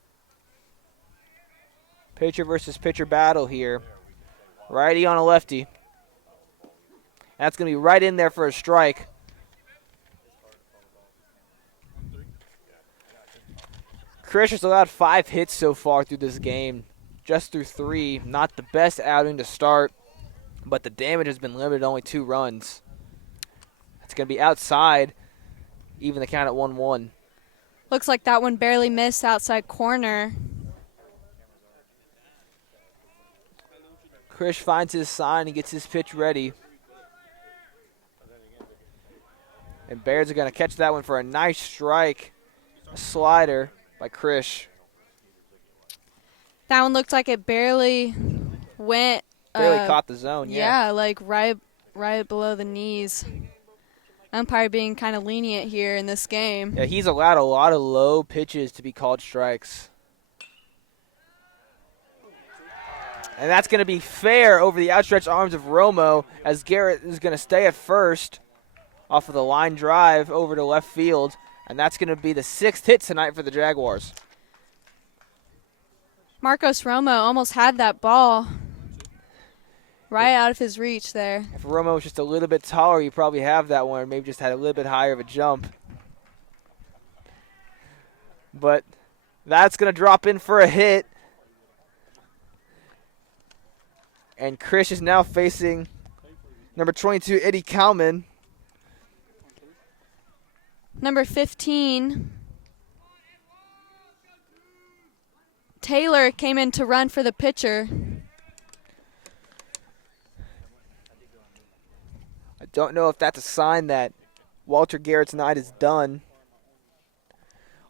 Pitcher versus pitcher battle here. Righty on a lefty. That's going to be right in there for a strike. Krish has allowed 5 hits so far through this game. Just through 3. Not the best outing to start, but the damage has been limited to only 2 runs. It's going to be outside, even the count at 1-1. Looks like that one barely missed outside corner. Krish finds his sign and gets his pitch ready. And Bears are going to catch that one for a nice strike. A slider by Krish. That one looked like it barely went. Barely caught the zone, yeah. Yeah, like right below the knees. Umpire being kind of lenient here in this game. Yeah, he's allowed a lot of low pitches to be called strikes. And that's going to be fair over the outstretched arms of Romo, as Garrett is going to stay at first off of the line drive over to left field. And that's going to be the 6th hit tonight for the Jaguars. Marcos Romo almost had that ball right out of his reach there. If Romo was just a little bit taller, you probably have that one, or maybe just had a little bit higher of a jump. But that's going to drop in for a hit. And Krish is now facing number 22, Eddie Kalman. Number 15, Taylor came in to run for the pitcher. I don't know if that's a sign that Walter Garrett's night is done.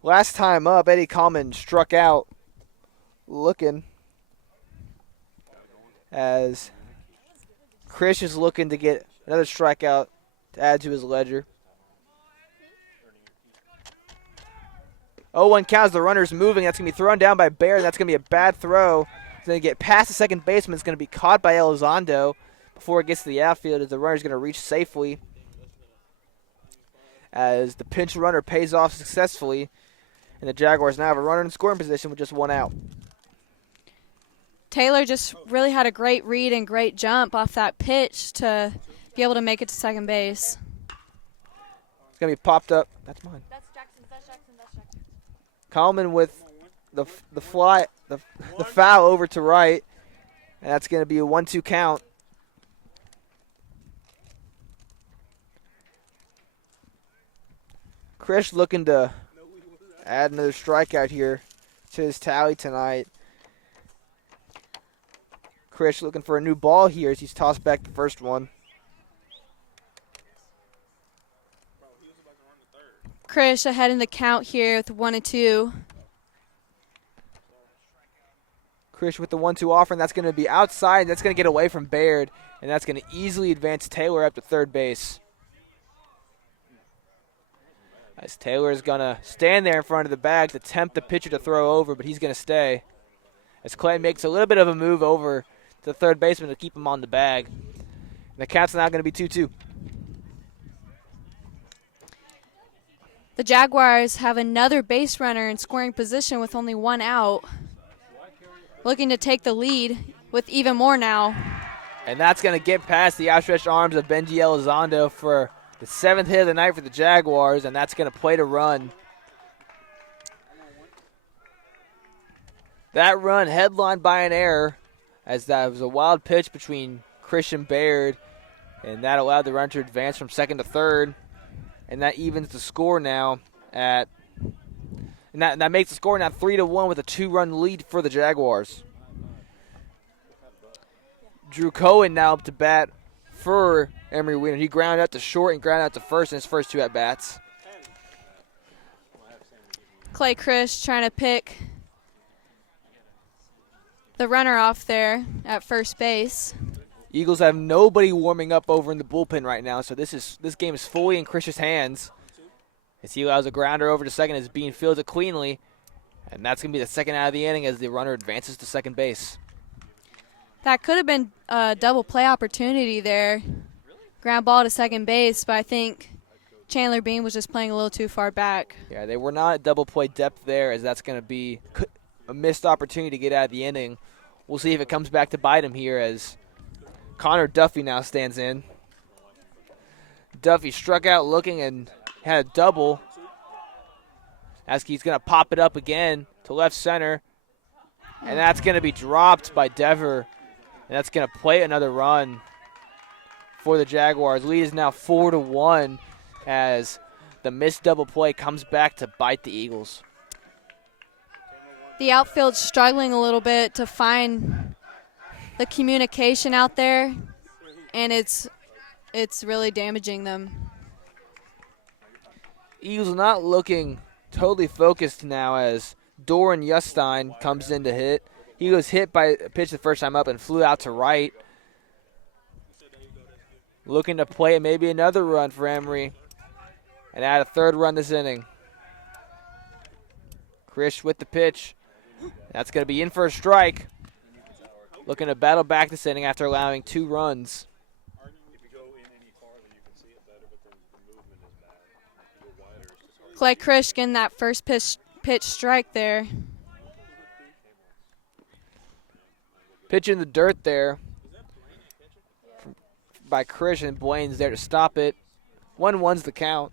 Last time up, Eddie Kalman struck out looking, as Krish is looking to get another strikeout to add to his ledger. 0-1 counts, the runner's moving. That's going to be thrown down by Baird, and that's going to be a bad throw. It's going to get past the second baseman. It's going to be caught by Elizondo before it gets to the outfield, as the runner's going to reach safely. As the pinch runner pays off successfully, and the Jaguars now have a runner in scoring position with just 1 out. Taylor just really had a great read and great jump off that pitch to be able to make it to second base. It's going to be popped up. That's mine. That's Jackson. That's Jackson. Kalman with the foul over to right, and that's going to be a 1-2 count. Krish looking to add another strikeout here to his tally tonight. Krish looking for a new ball here as he's tossed back the first one. Krish ahead in the count here with 1-2. Krish with the 1-2 offer, and that's going to be outside. That's going to get away from Baird, and that's going to easily advance Taylor up to third base. As Taylor is going to stand there in front of the bag to tempt the pitcher to throw over, but he's going to stay. As Clay makes a little bit of a move over to the third baseman to keep him on the bag. And the count's now going to be 2-2. The Jaguars have another base runner in scoring position with only 1 out. Looking to take the lead with even more now. And that's going to get past the outstretched arms of Benji Elizondo for the 7th hit of the night for the Jaguars, and that's going to play to run. That run headlined by an error, as that was a wild pitch between Christian Baird, and that allowed the runner to advance from second to third, and that evens the score now at, and that makes the score now 3-1 with a 2-run lead for the Jaguars. Drew Cohen now up to bat for Emery Weiner. He grounded out to short and grounded out to first in his first 2 at-bats. Clay Krish trying to pick the runner off there at first base. Eagles have nobody warming up over in the bullpen right now, so this game is fully in Krish's hands. As he allows a grounder over to second as being fielded cleanly, and that's going to be the second out of the inning as the runner advances to second base. That could have been a double play opportunity there. Ground ball to second base, but I think Chandler Bean was just playing a little too far back. Yeah, they were not at double play depth there, as that's going to be a missed opportunity to get out of the inning. We'll see if it comes back to bite him here as Connor Duffy now stands in. Duffy struck out looking and had a double. As he's going to pop it up again to left center. And that's going to be dropped by Dever. And that's going to play another run for the Jaguars. Lead is now 4-1 as the missed double play comes back to bite the Eagles. The outfield's struggling a little bit to find the communication out there, and it's really damaging them. Eagles not looking totally focused now as Doran Justein comes in to hit. He was hit by a pitch the first time up and flew out to right. Looking to play maybe another run for Emery and add a 3rd run this inning. Krish with the pitch. That's going to be in for a strike. Looking to battle back this inning after allowing 2 runs. Clay Krish getting that first pitch strike there. Pitch in the dirt there by Krish, and Blaine's there to stop it. 1-1's the count.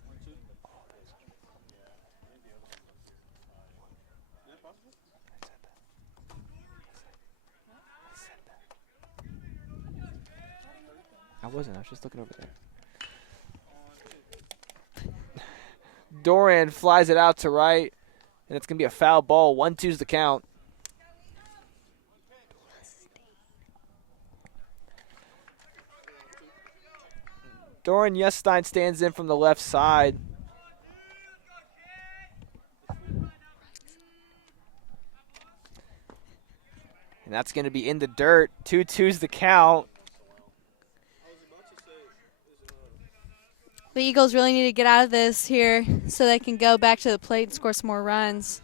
I wasn't. I was just looking over there. Doran flies it out to right, and it's going to be a foul ball. 1-2's the count. Doran Justein stands in from the left side. And that's going to be in the dirt. 2-2's the count. The Eagles really need to get out of this here so they can go back to the plate and score some more runs.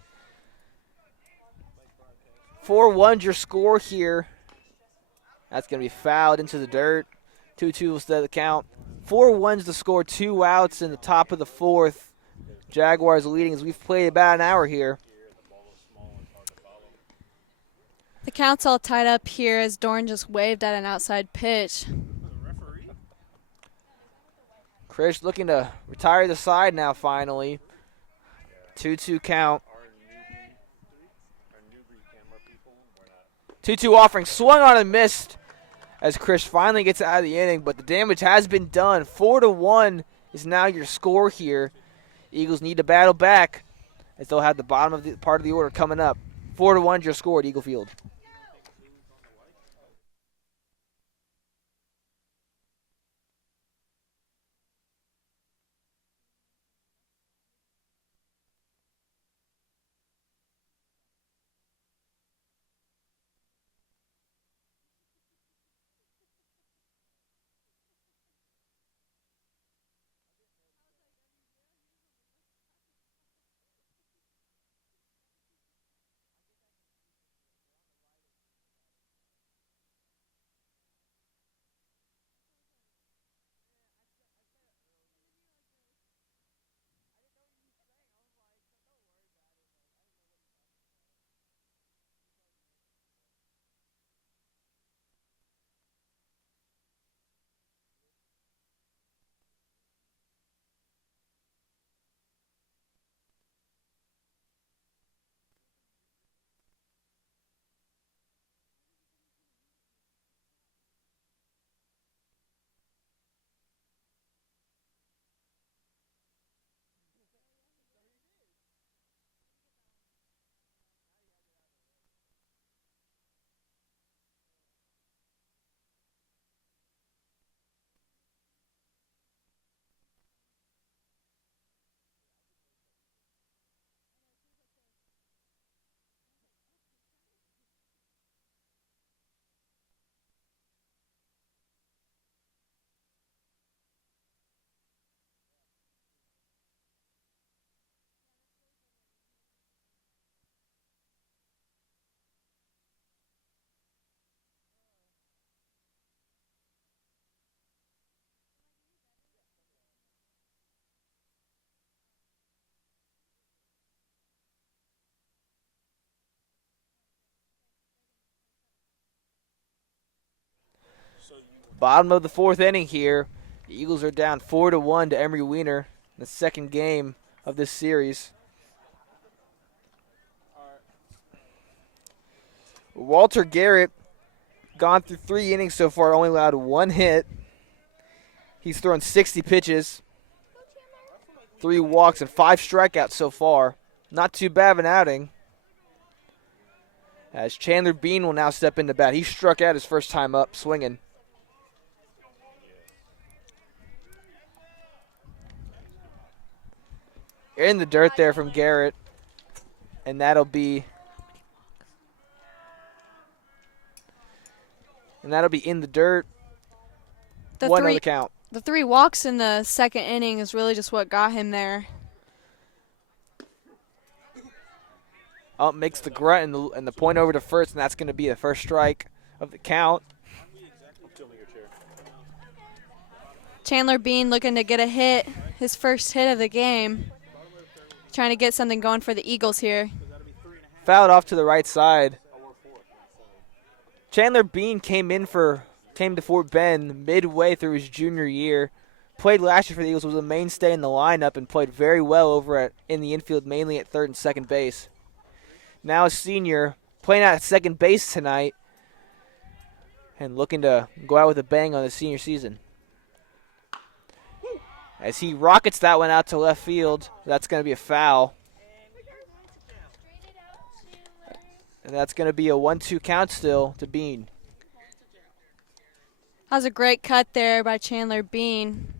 4-1's your score here. That's going to be fouled into the dirt. 2-2 will stay the count. 4-1's the score, 2 outs in the top of the 4th. Jaguars leading as we've played about an hour here. The count's all tied up here as Dorn just waved at an outside pitch. Krish looking to retire the side now finally. 2-2 count. 2-2 offering swung on and missed as Krish finally gets out of the inning, but the damage has been done. 4-1 is now your score here. Eagles need to battle back as they'll have the bottom of the part of the order coming up. 4-1 is your score at Eagle Field. Bottom of the fourth inning here. The Eagles are down 4-1 to Emery Weiner in the second game of this series. Walter Garrett gone through 3 innings so far, only allowed 1 hit. He's thrown 60 pitches, 3 walks, and 5 strikeouts so far. Not too bad of an outing. As Chandler Bean will now step into bat. He struck out his first time up swinging. In the dirt there from Garrett. And that'll be in the dirt. The 1-0 the count. The 3 walks in the second inning is really just what got him there. Up makes the grunt and the point over to first, and that's going to be the first strike of the count. Chandler Bean looking to get a hit, his first hit of the game. Trying to get something going for the Eagles here. Fouled off to the right side. Chandler Bean came to Fort Bend midway through his junior year. Played last year for the Eagles, was a mainstay in the lineup, and played very well over in the infield, mainly at third and second base. Now a senior, playing out at second base tonight, and looking to go out with a bang on the senior season. As he rockets that one out to left field, that's going to be a foul. And that's going to be a 1-2 count still to Bean. That was a great cut there by Chandler Bean.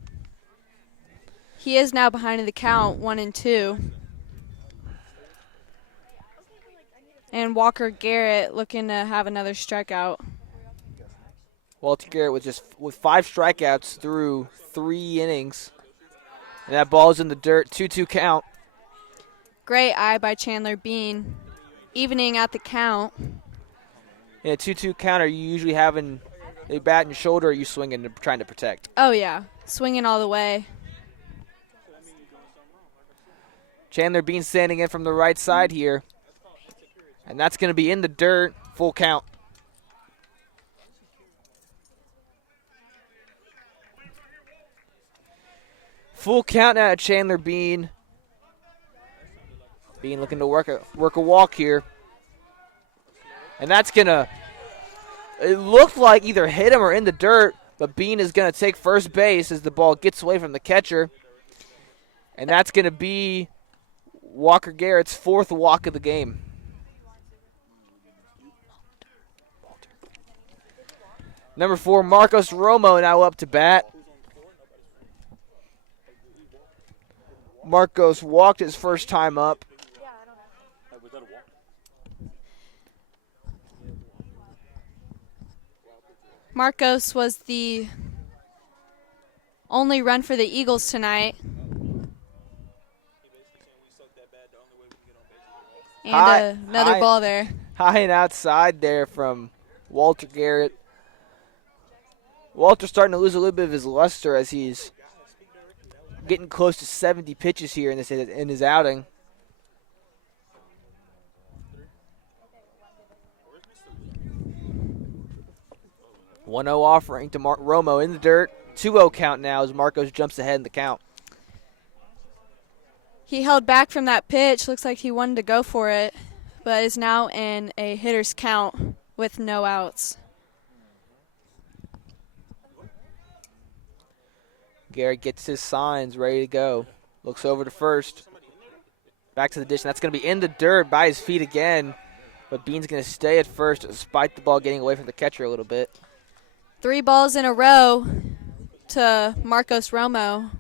He is now behind in the count, 1-2. And Walker Garrett looking to have another strikeout. Walter Garrett with 5 strikeouts through 3 innings. And that ball's in the dirt, 2-2 count. Great eye by Chandler Bean. Evening at the count. In a 2-2 count, are you usually having a bat in your shoulder, or are you swinging and trying to protect? Oh, yeah. Swinging all the way. Chandler Bean standing in from the right side here. And that's going to be in the dirt, full count. Full count now at Chandler Bean. Bean looking to work a walk here. And that's going to, it looked like either hit him or in the dirt, but Bean is going to take first base as the ball gets away from the catcher. And that's going to be Walker Garrett's 4th walk of the game. Number 4, Marcos Romo now up to bat. Marcos walked his first time up. Marcos was the only run for the Eagles tonight. And another ball there. High and outside there from Walter Garrett. Walter's starting to lose a little bit of his luster as he's getting close to 70 pitches here in his outing. One 0 offering to Romo in the dirt. 2-0 count now as Marcos jumps ahead in the count. He held back from that pitch. Looks like he wanted to go for it, but is now in a hitter's count with no outs. Garrett gets his signs ready to go. Looks over to first. Back to the dish. And that's going to be in the dirt by his feet again. But Bean's going to stay at first despite the ball getting away from the catcher a little bit. 3 balls in a row to Marcos Romo.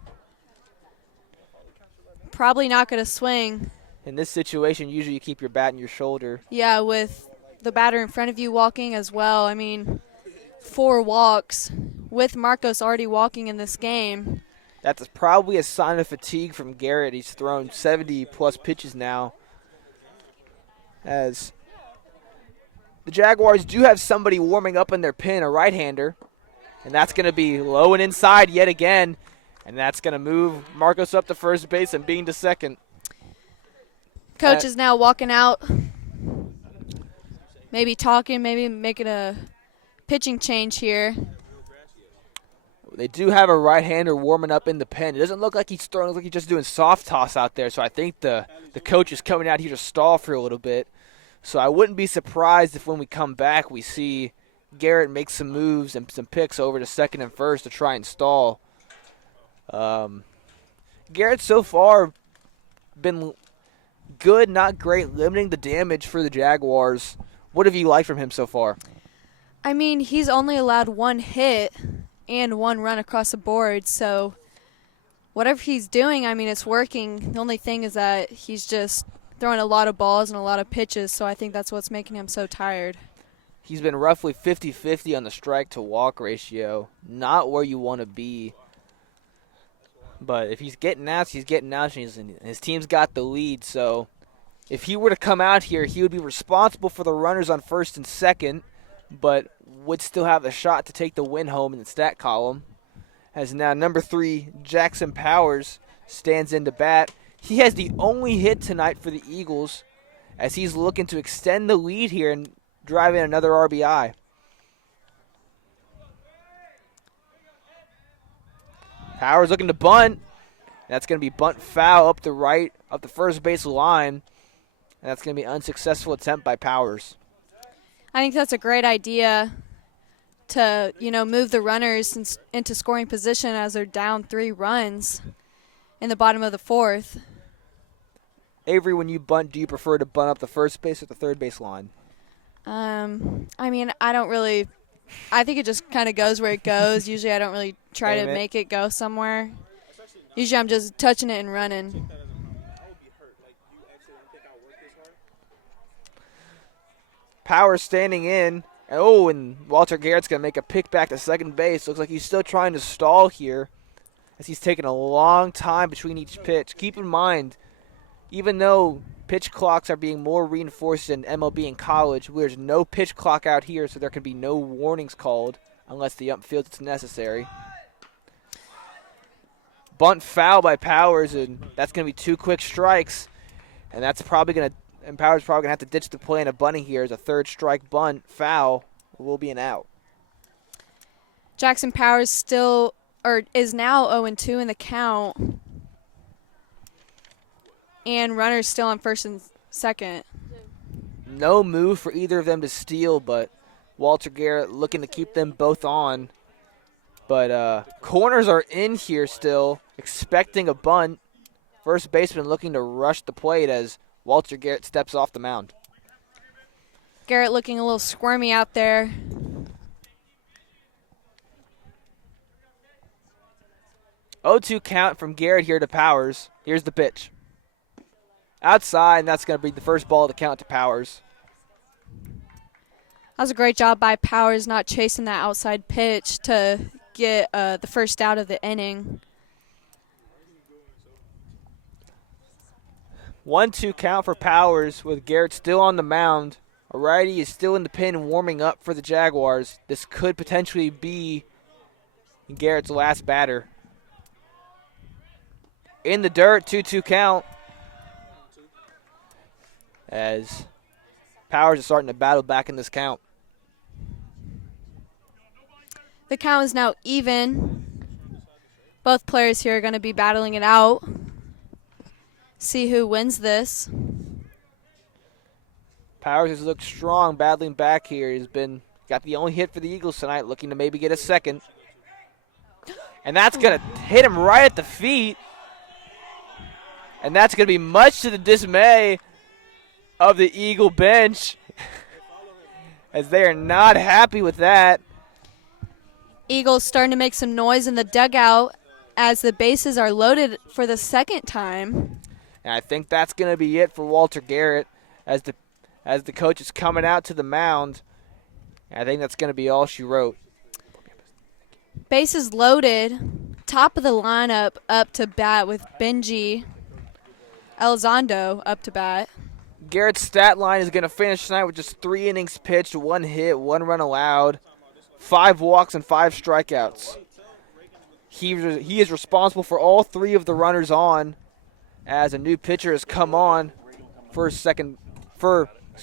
Probably not going to swing. In this situation, usually you keep your bat in your shoulder. Yeah, with the batter in front of you walking as well. I mean, 4 walks with Marcos already walking in this game. That's probably a sign of fatigue from Garrett. He's thrown 70-plus pitches now. As the Jaguars do have somebody warming up in their pen, a right-hander. And that's going to be low and inside yet again. And that's going to move Marcos up to first base and Bean to second. Coach is now walking out. Maybe talking, maybe making a pitching change here. They do have a right-hander warming up in the pen. It doesn't look like he's throwing. It looks like he's just doing soft toss out there. So I think the coach is coming out here to stall for a little bit. So I wouldn't be surprised if when we come back we see Garrett make some moves and some picks over to second and first to try and stall. Garrett so far been good, not great, limiting the damage for the Jaguars. What have you liked from him so far? I mean, he's only allowed one hit and one run across the board, so whatever he's doing, I mean, it's working. The only thing is that he's just throwing a lot of balls and a lot of pitches, so I think that's what's making him so tired. He's been roughly 50-50 on the strike-to-walk ratio. Not where you want to be. But if he's getting outs, he's getting outs, and his team's got the lead. So if he were to come out here, he would be responsible for the runners on first and second, but would still have the shot to take the win home in the stat column. As now number 3, Jackson Powers, stands in to bat. He has the only hit tonight for the Eagles as he's looking to extend the lead here and drive in another RBI. Powers looking to bunt. That's going to be bunt foul up the right, up the first base line. And that's going to be an unsuccessful attempt by Powers. I think that's a great idea to, move the runners into scoring position as they're down 3 runs in the bottom of the 4th. Avery, when you bunt, do you prefer to bunt up the first base or the third base line? I mean, I think it just kind of goes where it goes. Usually I don't really try to make it go somewhere. Usually I'm just touching it and running. Powers standing in. And Walter Garrett's going to make a pick back to second base. Looks like he's still trying to stall here as he's taking a long time between each pitch. Keep in mind, even though pitch clocks are being more reinforced in MLB and college, there's no pitch clock out here, so there can be no warnings called unless the ump feels it's necessary. Bunt foul by Powers, and that's going to be 2 quick strikes. And that's probably going to, and Powers probably going to have to ditch the play in a bunting here as a 3rd strike bunt foul will be an out. Jackson Powers is now 0-2 in the count. And runners still on first and second. No move for either of them to steal, but Walter Garrett looking to keep them both on. But corners are in here still, expecting a bunt. First baseman looking to rush the plate as Walter Garrett steps off the mound. Garrett looking a little squirmy out there. Oh-2 count from Garrett here to Powers. Here's the pitch. Outside, and that's going to be the first ball to count to Powers. That was a great job by Powers not chasing that outside pitch to get the first out of the inning. 1-2 count for Powers with Garrett still on the mound. A righty is still in the pen warming up for the Jaguars. This could potentially be Garrett's last batter. In the dirt, 2-2 count. As Powers is starting to battle back in this count. The count is now even. Both players here are going to be battling it out. See who wins this. Powers has looked strong battling back here. He's got the only hit for the Eagles tonight, looking to maybe get a second. And that's going to hit him right at the feet. And that's going to be much to the dismay of the Eagle bench as they are not happy with that. Eagles starting to make some noise in the dugout as the bases are loaded for the second time. And I think that's going to be it for Walter Garrett as the coach is coming out to the mound. And I think that's going to be all she wrote. Bases loaded, top of the lineup up to bat with Benji Elizondo up to bat. Garrett's stat line is going to finish tonight with just 3 innings pitched, 1 hit, 1 run allowed, 5 walks, and 5 strikeouts. He is responsible for all 3 of the runners on as a new pitcher has come on for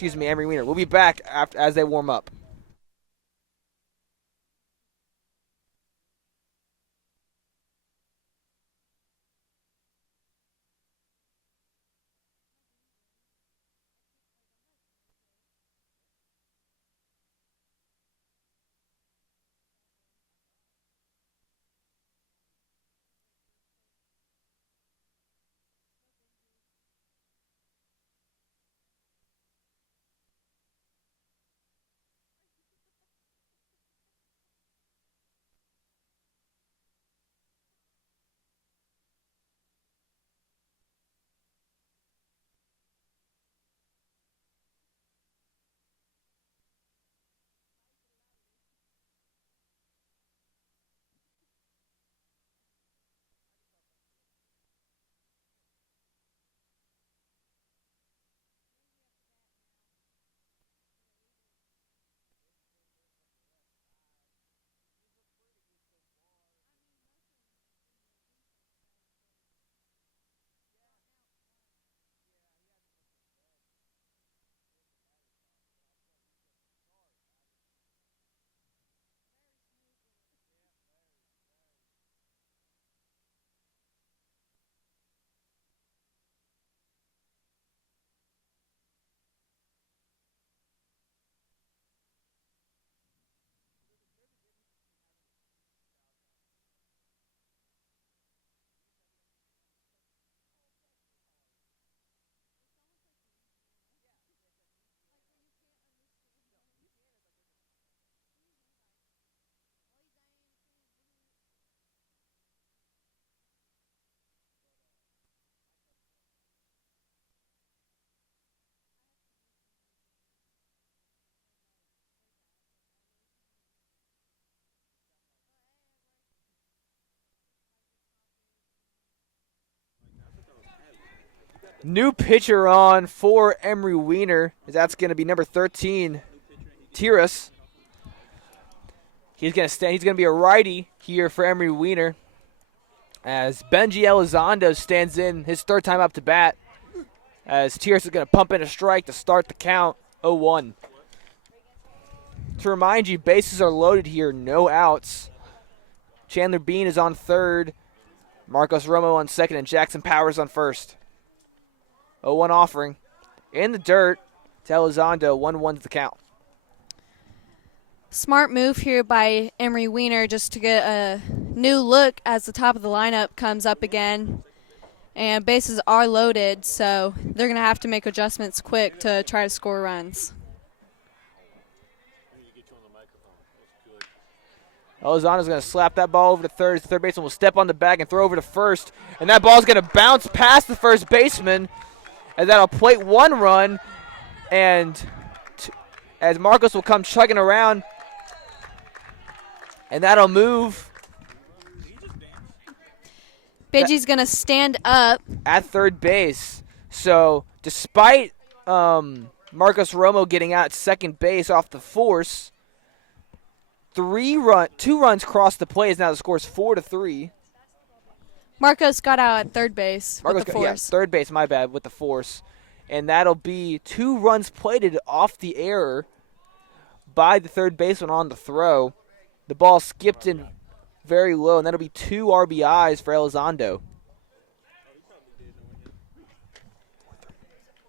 Emery Weiner. We'll be back as they warm up. New pitcher on for Emery Weiner. That's going to be number 13, Tiras. He's going to stand. He's going to be a righty here for Emery Weiner, as Benji Elizondo stands in his third time up to bat, as Tiras is going to pump in a strike to start the count. 0-1. To remind you, bases are loaded here, no outs. Chandler Bean is on third, Marcos Romo on second, and Jackson Powers on first. 0-1 offering. In the dirt to Elizondo, 1-1's the count. Smart move here by Emery Weiner just to get a new look as the top of the lineup comes up again. And bases are loaded, so they're going to have to make adjustments quick to try to score runs. Elizondo's going to slap that ball over to third. The third baseman will step on the bag and throw over to first. And that ball's going to bounce past the first baseman, and that'll plate one run. And as Marcos will come chugging around, and that'll move. Benji's going to stand up At third base. So despite Marcos Romo getting out at second base off the force, 2 runs crossed the plate. Now the score is 4-3. Marcos got out at third base with the force. Yeah, third base, my bad, with the force. And that'll be 2 runs plated off the error by the third baseman on the throw. The ball skipped in very low, and that'll be 2 RBIs for Elizondo.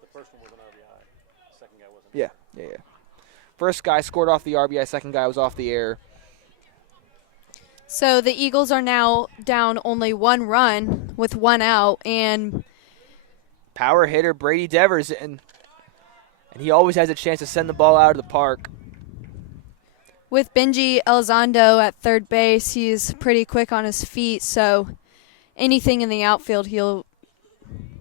The first one was an RBI. The second guy wasn't. Yeah. First guy scored off the RBI, second guy was off the error. So the Eagles are now down only 1 run with 1 out, and Power hitter Brady Devers in, and he always has a chance to send the ball out of the park. with Benji Elizondo at third base, he's pretty quick on his feet, so anything in the outfield he'll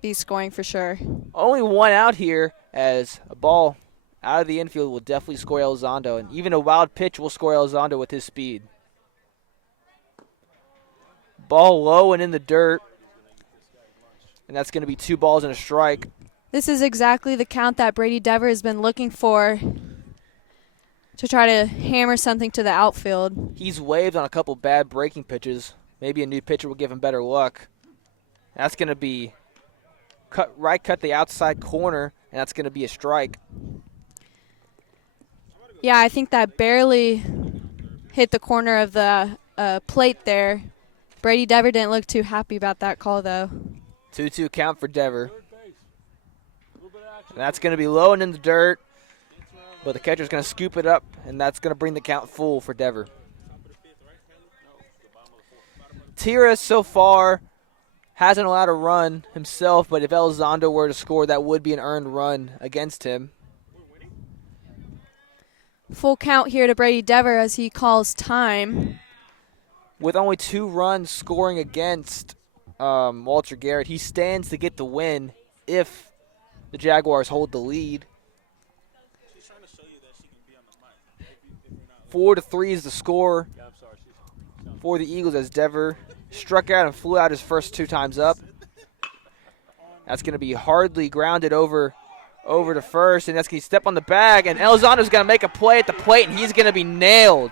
be scoring for sure. Only 1 out here, as a ball out of the infield will definitely score Elizondo, and even a wild pitch will score Elizondo with his speed. Ball low and in the dirt, and that's going to be 2 balls and a strike. This is exactly the count that Brady Dever has been looking for to try to hammer something to the outfield. He's waved on a couple bad breaking pitches. Maybe a new pitcher will give him better luck. That's going to be cut the outside corner, and that's going to be a strike. Yeah, I think that barely hit the corner of the plate there. Brady Dever didn't look too happy about that call, though. 2-2 count for Dever. And that's going to be low and in the dirt, but the catcher's going to scoop it up, and that's going to bring the count full for Dever. Tiras so far hasn't allowed a run himself, but if Elizondo were to score, that would be an earned run against him. Full count here to Brady Dever as he calls time. With only 2 runs scoring against Walter Garrett, he stands to get the win if the Jaguars hold the lead. 4-3 is the score for the Eagles as Dever struck out and flew out his first 2 times up. That's going to be hardly grounded over to first, and that's going to step on the bag, and Elizondo's going to make a play at the plate, and he's going to be nailed.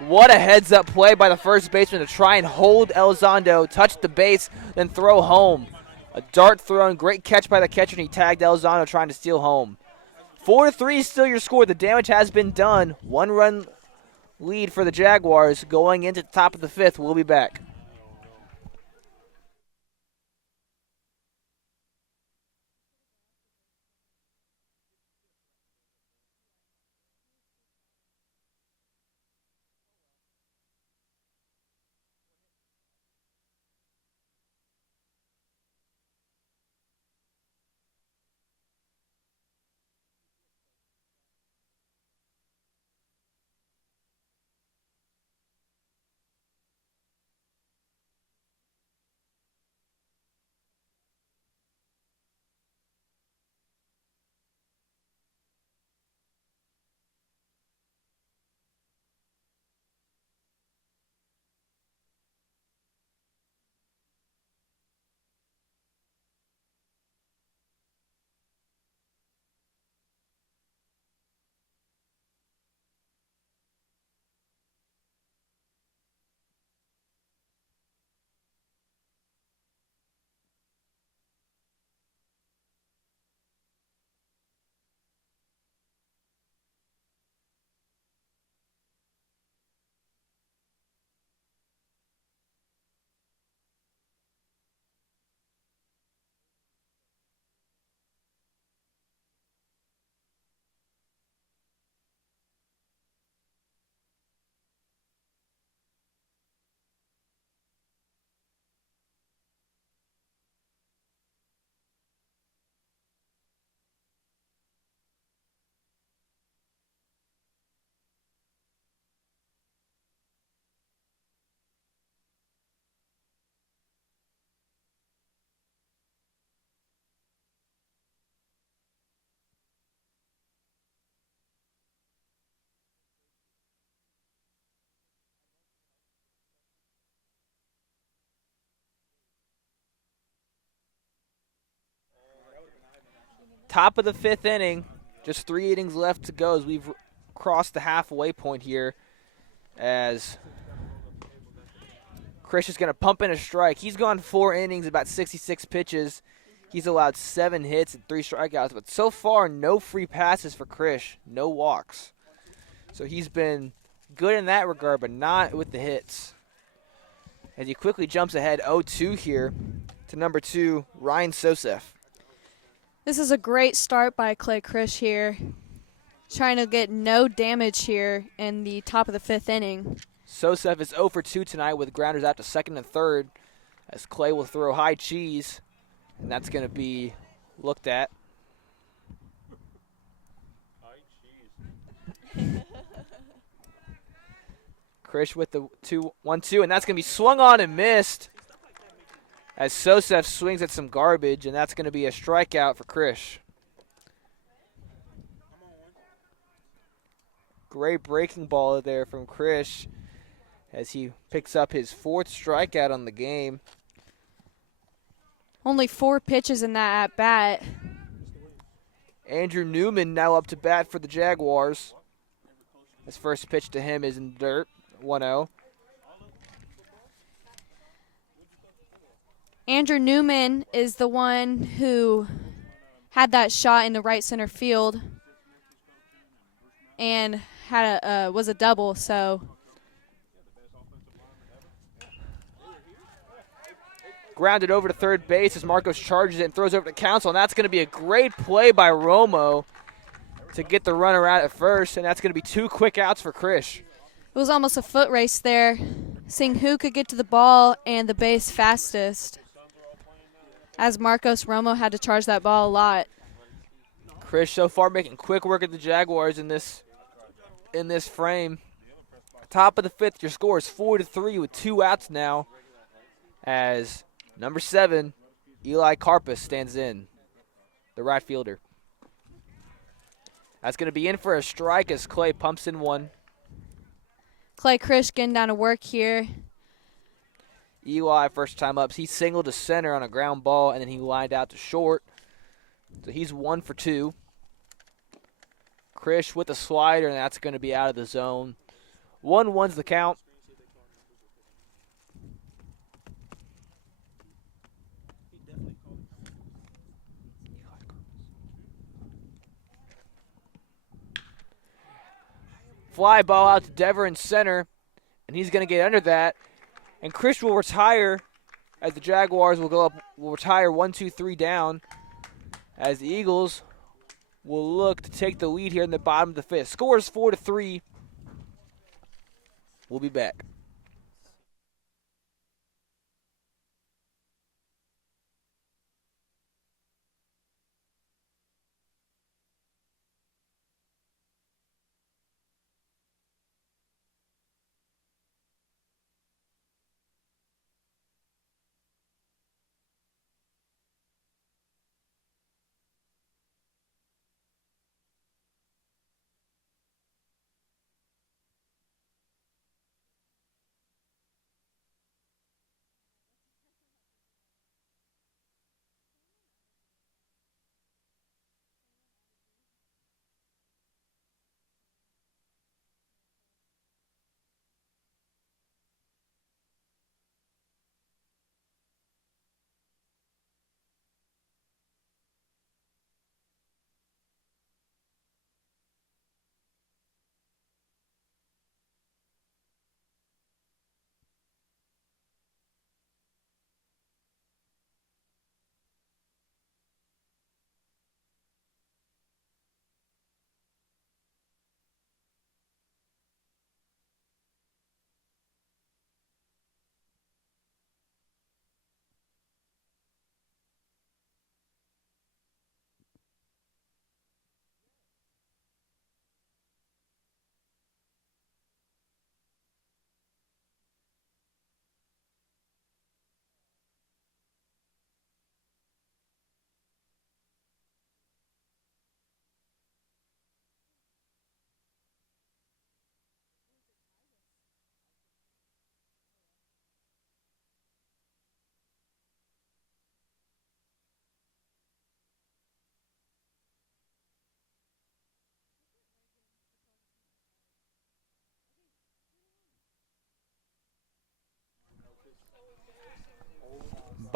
What a heads-up play by the first baseman to try and hold Elizondo, touch the base, then throw home. A dart throw and great catch by the catcher, and he tagged Elizondo trying to steal home. 4-3 is still your score. The damage has been done. 1-run lead for the Jaguars going into the top of the 5th. We'll be back. Top of the 5th inning. Just 3 innings left to go as we've crossed the halfway point here. As Krish is going to pump in a strike. He's gone 4 innings, about 66 pitches. He's allowed 7 hits and 3 strikeouts. But so far, no free passes for Krish. No walks. So he's been good in that regard, but not with the hits. As he quickly jumps ahead 0-2 here to number 2, Ryan Sosef. This is a great start by Clay Krish here. Trying to get no damage here in the top of the 5th inning. Sosef is 0 for 2 tonight with grounders out to second and third as Clay will throw high cheese, and that's going to be looked at. Krish with the 1-2, and that's going to be swung on and missed as Sosef swings at some garbage, and that's going to be a strikeout for Krish. Great breaking ball there from Krish as he picks up his 4th strikeout on the game. Only 4 pitches in that at-bat. Andrew Newman now up to bat for the Jaguars. His first pitch to him is in the dirt, 1-0. Andrew Newman is the one who had that shot in the right center field and had was a double, so Grounded over to third base as Marcos charges it and throws over to Council, and that's going to be a great play by Romo to get the runner out at first, and that's going to be 2 quick outs for Krish. it was almost a foot race there, seeing who could get to the ball and the base fastest, as Marcos Romo had to charge that ball a lot. Krish so far making quick work of the Jaguars in this frame. Top of the 5th, your score is 4-3 with 2 outs now as number 7, Eli Karpus stands in, the right fielder. That's going to be in for a strike as Clay pumps in 1. Clay Krish getting down to work here. Eli, first time ups, he singled to center on a ground ball, and then he lined out to short. So he's 1 for 2. Krish with a slider, and that's going to be out of the zone. 1-1's the count. Fly ball out to Dever in center, and he's going to get under that. And Krish will retire as the Jaguars will retire 1-2-3 down as the Eagles will look to take the lead here in the bottom of the 5th. Score is 4-3. We'll be back.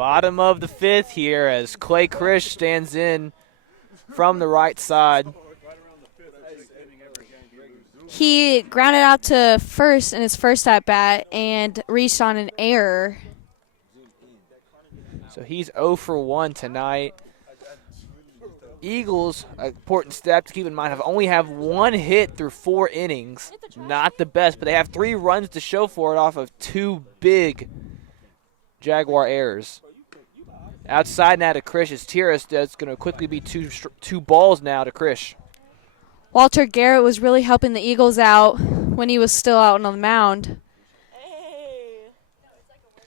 Bottom of the fifth here as Clay Krish stands in from the right side. He grounded out to first in his first at bat and reached on an error. So he's 0 for 1 tonight. Eagles, an important step to keep in mind, only have 1 hit through 4 innings. Not the best, but they have 3 runs to show for it off of 2 big Jaguar errors. Outside now to Krish is Tiras. That's going to quickly be two balls now to Krish. Walter Garrett was really helping the Eagles out when he was still out on the mound,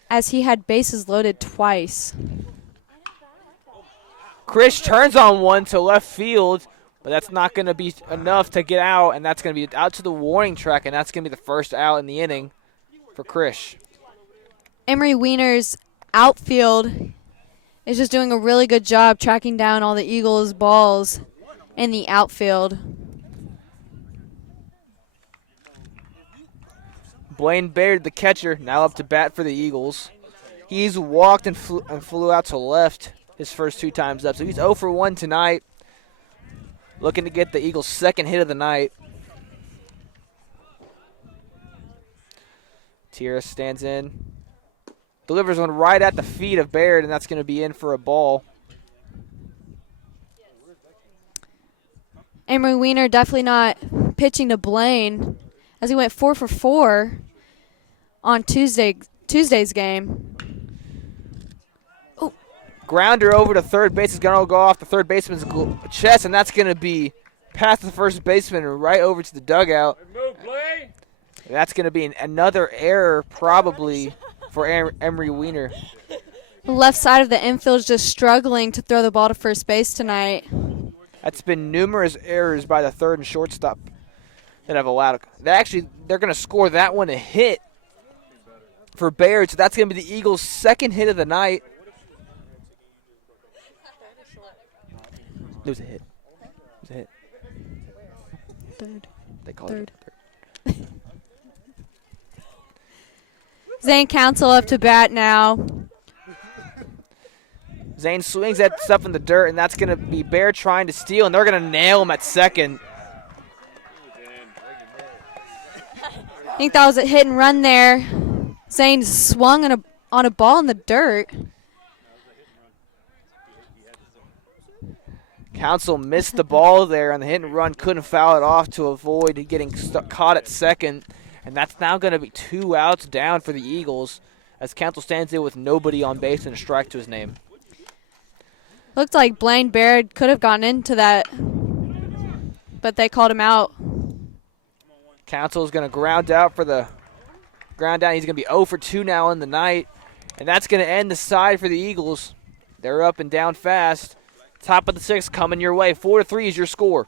as he had bases loaded twice. Krish turns on one to left field, but that's not going to be enough to get out, and that's going to be out to the warning track, and that's going to be the first out in the inning for Krish. Emery Weiner's outfield is just doing a really good job tracking down all the Eagles' balls in the outfield. Blaine Baird, the catcher, now up to bat for the Eagles. He's walked and flew out to left his first 2 times up. So he's 0 for 1 tonight. Looking to get the Eagles' second hit of the night. Tierra stands in. Delivers one right at the feet of Baird, and that's going to be in for a ball. Emery Weiner definitely not pitching to Blaine, as he went 4 for 4 on Tuesday's game. Grounder over to third base is going to go off the third baseman's chest, and that's going to be past the first baseman and right over to the dugout. That's going to be another error probably for Emery Weiner. The left side of the infield is just struggling to throw the ball to first base tonight. That's been numerous errors by the third and shortstop that have allowed. They're going to score that one a hit for Baird, so that's going to be the Eagles' second hit of the night. It was a hit. It was a hit. Third. They called it Third. Zane Council up to bat now. Zane swings that stuff in the dirt, and that's going to be Bear trying to steal, and they're going to nail him at second. I think that was a hit and run there. Zane swung on a ball in the dirt. Council missed the ball there on the hit and run, couldn't foul it off to avoid getting caught at second. And that's now going to be 2 outs down for the Eagles as Council stands there with nobody on base and a strike to his name. Looked like Blaine Baird could have gotten into that, but they called him out. Council is going to ground out. He's going to be 0 for 2 now in the night. And that's going to end the side for the Eagles. They're up and down fast. Top of the 6th coming your way. 4-3 is your score.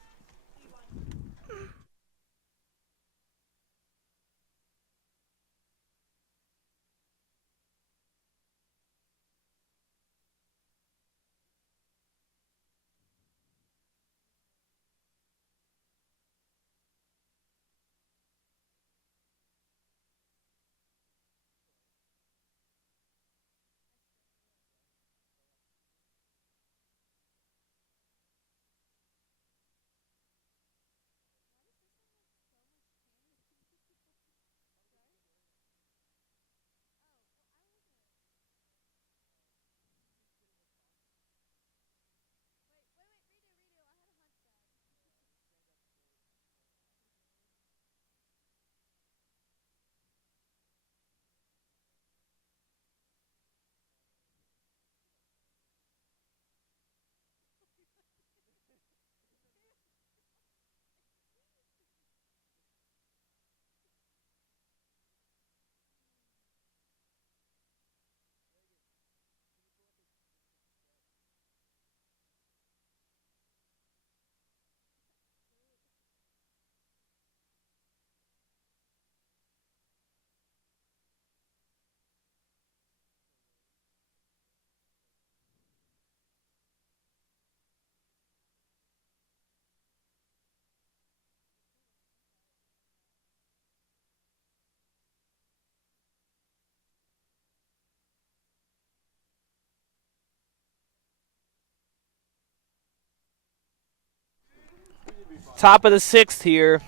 Top of the sixth here.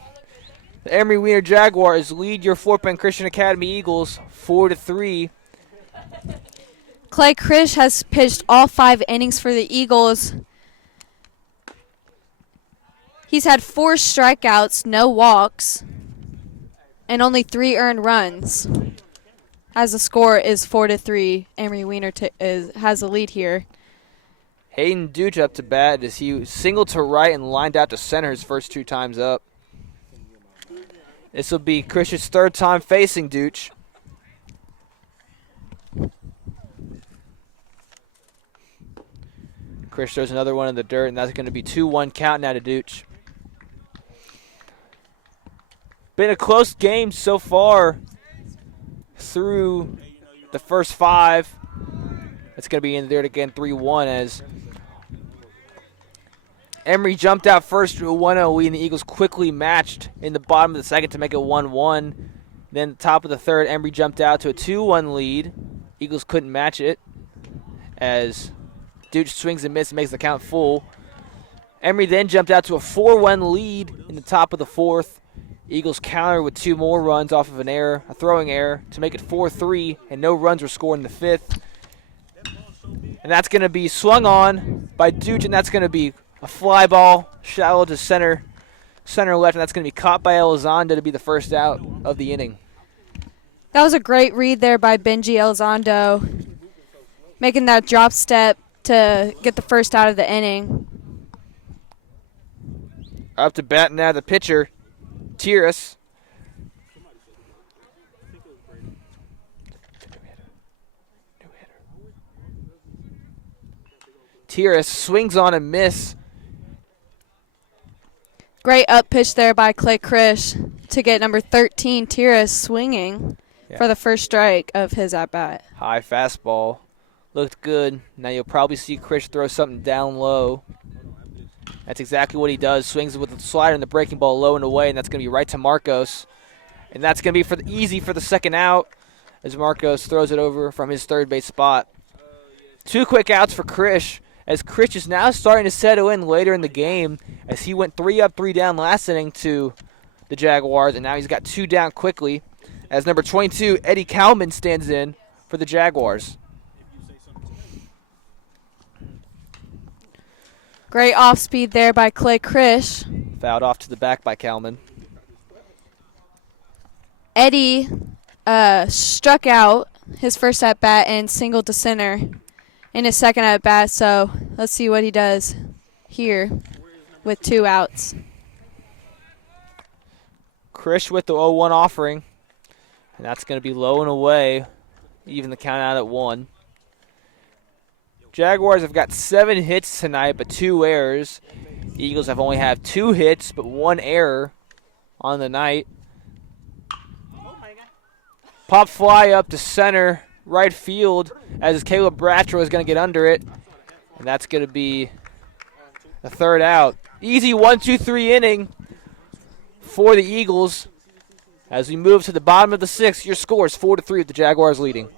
The Emery Weiner Jaguars lead your Fort Bend Christian Academy Eagles 4-3. Clay Krish has pitched all 5 innings for the Eagles. He's had 4 strikeouts, no walks, and only 3 earned runs. As the score is 4-3, Emery Weiner has the lead here. Hayden Duch up to bat as he singled to right and lined out to center his first 2 times up. This will be Krish's 3rd time facing Duch. Krish throws another one in the dirt, and that's going to be 2-1 count now to Duch. Been a close game so far through the first 5. It's going to be in the dirt again, 3-1, as Emery jumped out first to a 1-0 lead, and the Eagles quickly matched in the bottom of the second to make it 1-1. Then top of the third, Emery jumped out to a 2-1 lead. Eagles couldn't match it as Duch swings and misses, makes the count full. Emery then jumped out to a 4-1 lead in the top of the 4th. Eagles counter with 2 more runs off of an error, a throwing error, to make it 4-3, and no runs were scored in the 5th. And that's going to be swung on by Duch, and that's going to be a fly ball, shallow to center left, and that's going to be caught by Elizondo to be the first out of the inning. That was a great read there by Benji Elizondo, making that drop step to get the first out of the inning. Up to bat now the pitcher, Tiras. Tiras swings on a miss. Great up pitch there by Clay Krish to get number 13, Tiras, swinging for the first strike of his at-bat. High fastball. Looked good. Now you'll probably see Krish throw something down low. That's exactly what he does. Swings with the slider and the breaking ball low and away, and that's going to be right to Marcos. And that's going to be easy for the second out as Marcos throws it over from his third base spot. 2 quick outs for Krish, as Krish is now starting to settle in later in the game, as he went 3 up, 3 down last inning to the Jaguars, and now he's got 2 down quickly as number 22, Eddie Kalman, stands in for the Jaguars. Great off speed there by Clay Krish. Fouled off to the back by Kalman. Eddie struck out his first at bat and singled to center in his second at bat, so let's see what he does here with 2 outs. Krish with the 0-1 offering, and that's going to be low and away, even the count out at 1. Jaguars have got 7 hits tonight, but 2 errors. The Eagles have only had 2 hits, but 1 error on the night. Pop fly up to center, right field, as Caleb Bradshaw is going to get under it, and that's going to be the 3rd out. Easy 1-2-3 inning for the Eagles. As we move to the bottom of the 6th, your score is 4-3 with the Jaguars leading.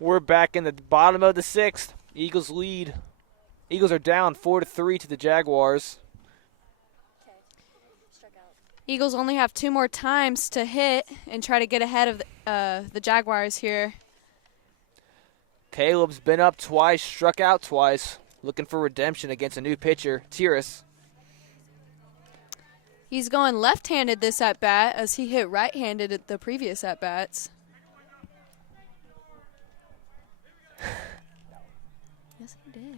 We're back in the bottom of the 6th. Eagles lead. Eagles are down 4-3 to the Jaguars. Eagles only have 2 more times to hit and try to get ahead of the Jaguars here. Caleb's been up twice, struck out twice, looking for redemption against a new pitcher, Tiras. He's going left-handed this at-bat as he hit right-handed at the previous at-bats. Yes, he did.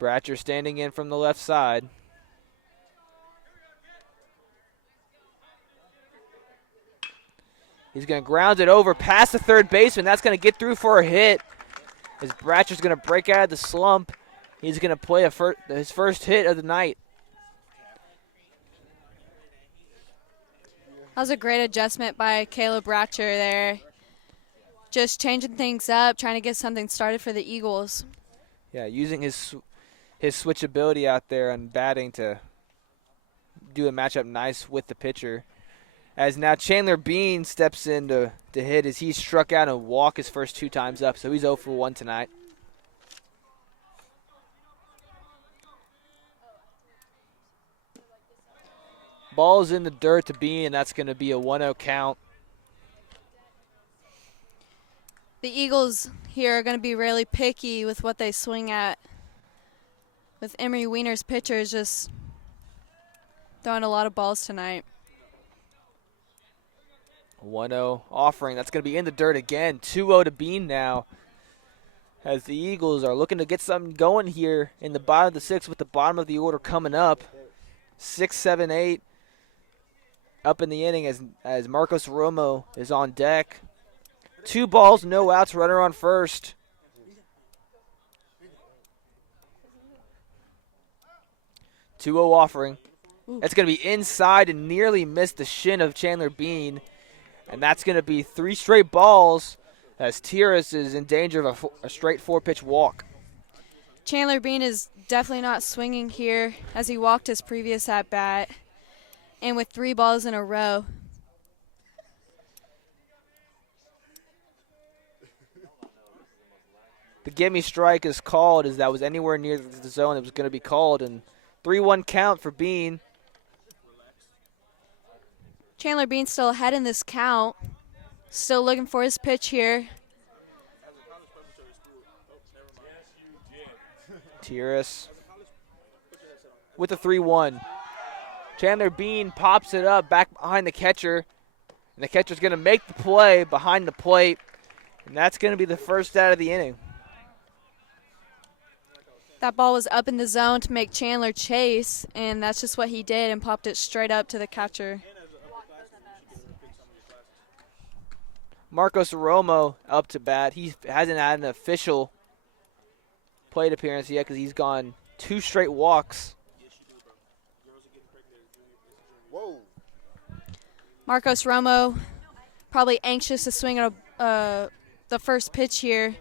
Bratcher standing in from the left side. He's going to ground it over past the third baseman. That's going to get through for a hit. As Bratcher's going to break out of the slump. He's going to play his first hit of the night. That was a great adjustment by Caleb Bratcher there. Just changing things up, trying to get something started for the Eagles. Yeah, using his switchability out there and batting to do a matchup nice with the pitcher. As now Chandler Bean steps in to hit as he struck out and walked his first 2 times up, so he's 0 for 1 tonight. Ball's in the dirt to Bean, and that's going to be a 1-0 count. The Eagles here are going to be really picky with what they swing at. With Emery Weiner's pitchers just throwing a lot of balls tonight. 1-0 offering. That's going to be in the dirt again. 2-0 to Bean now. As the Eagles are looking to get something going here in the bottom of the 6th with the bottom of the order coming up. 6, 7, 8 up in the inning as Marcos Romo is on deck. 2 balls, no outs, runner on first. – 2-0 offering. That's going to be inside and nearly missed the shin of Chandler Bean. And that's going to be 3 straight balls as Tiras is in danger of a straight 4-pitch walk. Chandler Bean is definitely not swinging here as he walked his previous at-bat. And with 3 balls in a row. The gimme strike is called as that was anywhere near the zone. It was going to be called. And 3-1 count for Bean. Chandler Bean still ahead in this count. Still looking for his pitch here. Tiras with the 3-1. Chandler Bean pops it up back behind the catcher. And the catcher's going to make the play behind the plate. And that's going to be the first out of the inning. That ball was up in the zone to make Chandler chase, and that's just what he did and popped it straight up to the catcher. Marcos Romo up to bat. He hasn't had an official plate appearance yet because he's gone 2 straight walks. Marcos Romo probably anxious to swing at the first pitch here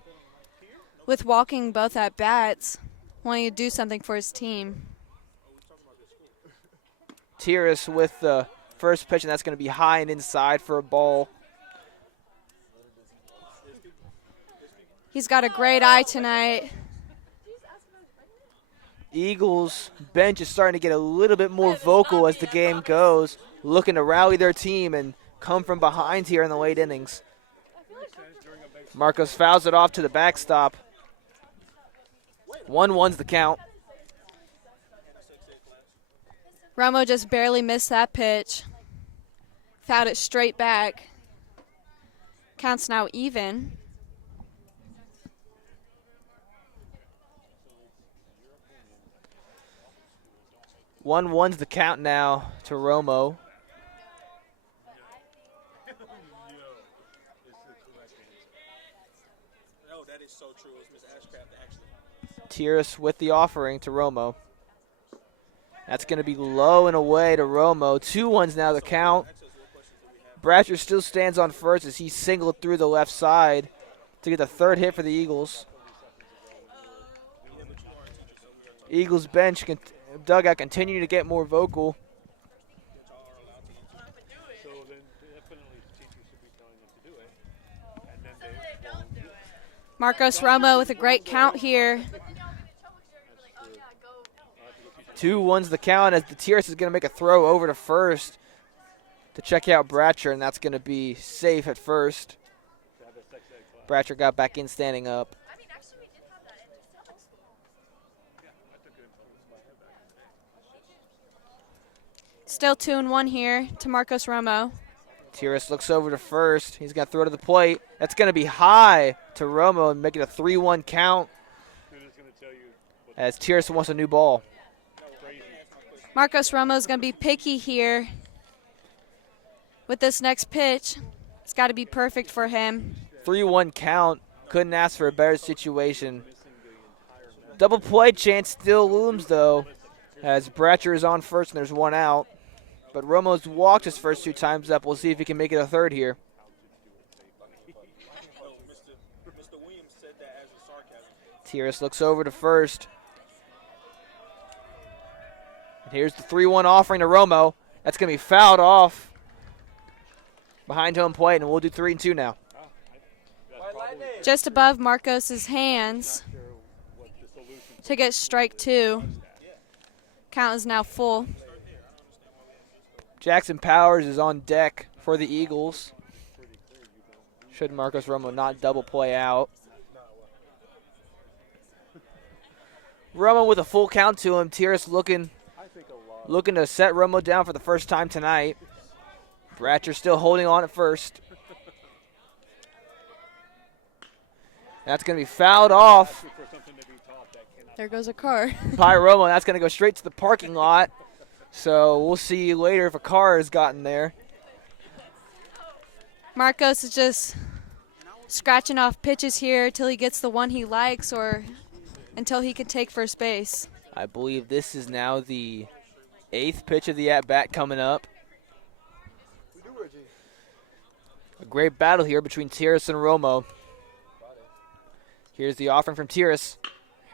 with walking both at bats, wanting to do something for his team. Tiras with the first pitch, and that's going to be high and inside for a ball. He's got a great eye tonight. Eagles bench is starting to get a little bit more vocal as the game goes, looking to rally their team and come from behind here in the late innings. Marcos fouls it off to the backstop. 1-1's the count. Romo just barely missed that pitch. Fouled it straight back. Count's now even. One's the count now to Romo. Tiras with the offering to Romo. That's going to be low and away to Romo. 2-1's now the count. Bratcher still stands on first as he singled through the left side to get the 3rd hit for the Eagles. Eagles bench dugout continue to get more vocal. So then definitely teachers should be telling Marcos Romo with a great count here. 2-1's the count as the Tierce is going to make a throw over to first to check out Bratcher, and that's going to be safe at first. Bratcher got back in standing up. Still 2-1 here to Marcos Romo. Tierce looks over to first. He's going to throw to the plate. That's going to be high to Romo and make it a 3-1 count as Tierce wants a new ball. Marcos Romo is going to be picky here with this next pitch. It's got to be perfect for him. 3-1 count. Couldn't ask for a better situation. Double play chance still looms, though, as Bratcher is on first and there's one out. But Romo's walked his first 2 times up. We'll see if he can make it a third here. Tierce looks over to first. And here's the 3-1 offering to Romo. That's going to be fouled off behind home plate, and we'll do 3-2 now. Just above Marcos's hands to get strike 2. Count is now full. Jackson Powers is on deck for the Eagles. Should Marcos Romo not double play out. Romo with a full count to him. Tierce looking to set Romo down for the first time tonight. Bratcher still holding on at first. That's going to be fouled off There goes a car. by Romo. That's going to go straight to the parking lot. So we'll see later if a car has gotten there. Marcos is just scratching off pitches here till he gets the one he likes or until he can take first base. I believe this is now the 8th pitch of the at-bat coming up. A great battle here between Tierce and Romo. Here's the offering from Tierce.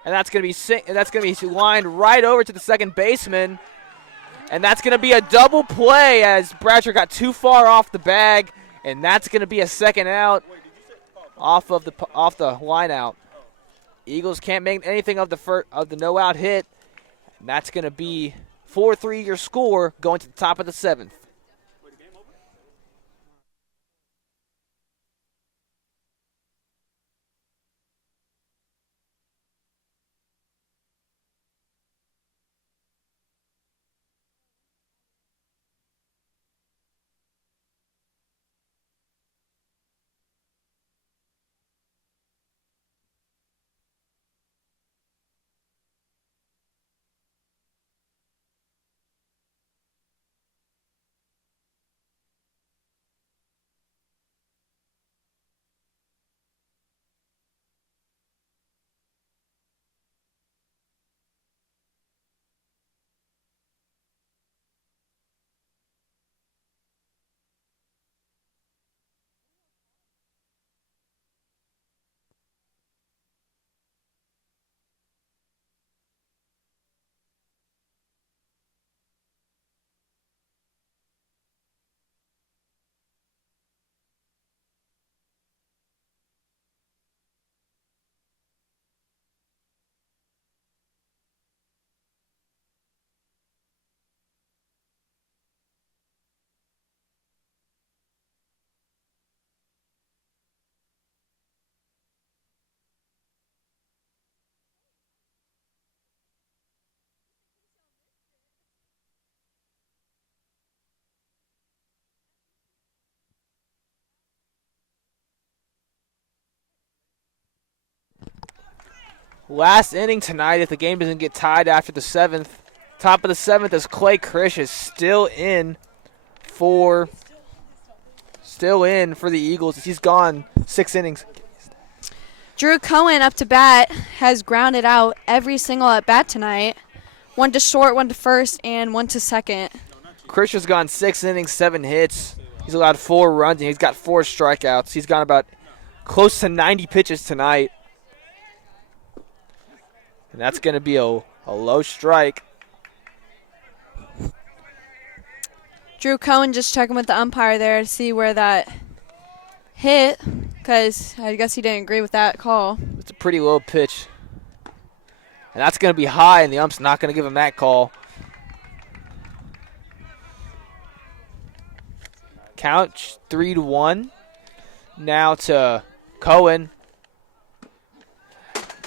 And that's going to be lined right over to the second baseman. And that's going to be a double play as Bratcher got too far off the bag, and that's going to be a second out off the line out. Eagles can't make anything of the no out hit. And that's going to be 4-3 your score going to the top of the 7th. Last inning tonight if the game doesn't get tied after the 7th. Top of the 7th as Clay Krish is still in for the Eagles. He's gone 6 innings. Drew Cohen up to bat has grounded out every single at bat tonight. 1 to short, 1 to first, and 1 to second. Krish has gone 6 innings, 7 hits. He's allowed 4 runs, and he's got 4 strikeouts. He's gone about close to 90 pitches tonight. And that's going to be a low strike. Drew Cohen just checking with the umpire there to see where that hit, because I guess he didn't agree with that call. It's a pretty low pitch. And that's going to be high, and the ump's not going to give him that call. Count 3-1. Now to Cohen.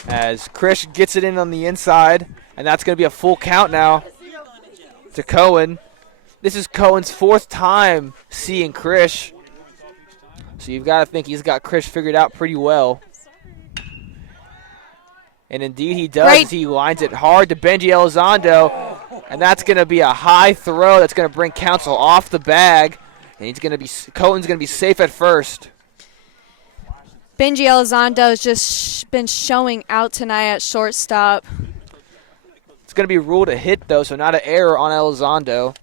As Krish gets it in on the inside, and that's going to be a full count now to Cohen. This is Cohen's 4th time seeing Krish. So you've got to think he's got Krish figured out pretty well. And indeed he does. Great. He lines it hard to Benji Elizondo, and that's going to be a high throw that's going to bring Council off the bag. And Cohen's going to be safe at first. Benji Elizondo has just been showing out tonight at shortstop. It's going to be ruled a hit, though, so not an error on Elizondo.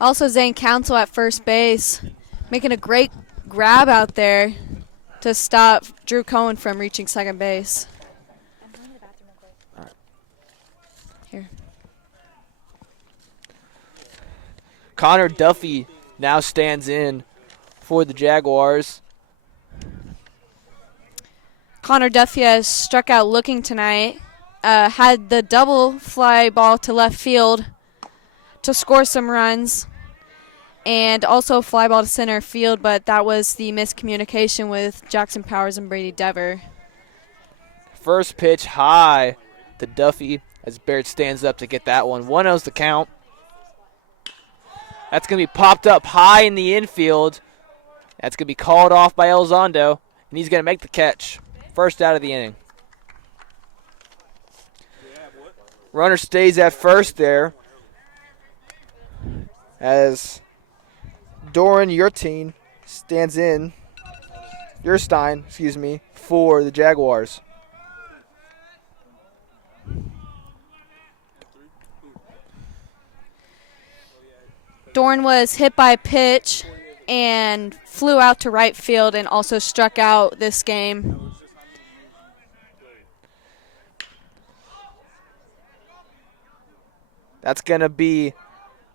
Also, Zane Council at first base, making a great grab out there to stop Drew Cohen from reaching second base. Here. Connor Duffy now stands in for the Jaguars. Connor Duffy has struck out looking tonight. Had the double fly ball to left field to score some runs, and also a fly ball to center field, but that was the miscommunication with Jackson Powers and Brady Dever. First pitch high to Duffy as Barrett stands up to get that one. 1-0's the count. That's going to be popped up high in the infield. That's going to be called off by Elizondo, and he's going to make the catch. First out of the inning. Runner stays at first there as Doran Yurstein stands in, for the Jaguars. Dorn was hit by a pitch and flew out to right field and also struck out this game. That's going to be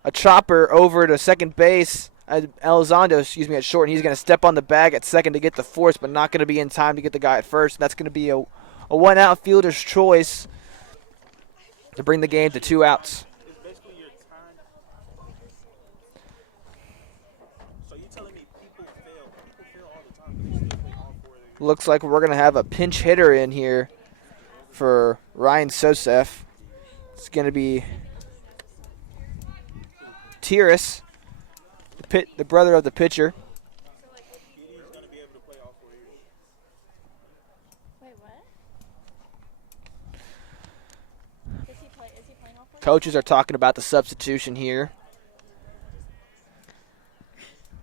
a chopper over to second base. Elizondo, at short, and he's going to step on the bag at second to get the force, but not going to be in time to get the guy at first. That's going to be a one-out fielder's choice to bring the game to 2 outs. Looks like we're going to have a pinch hitter in here for Ryan Sosef. It's going to be Tiras, the brother of the pitcher. Wait, what? Is he playing all 4? Coaches are talking about the substitution here.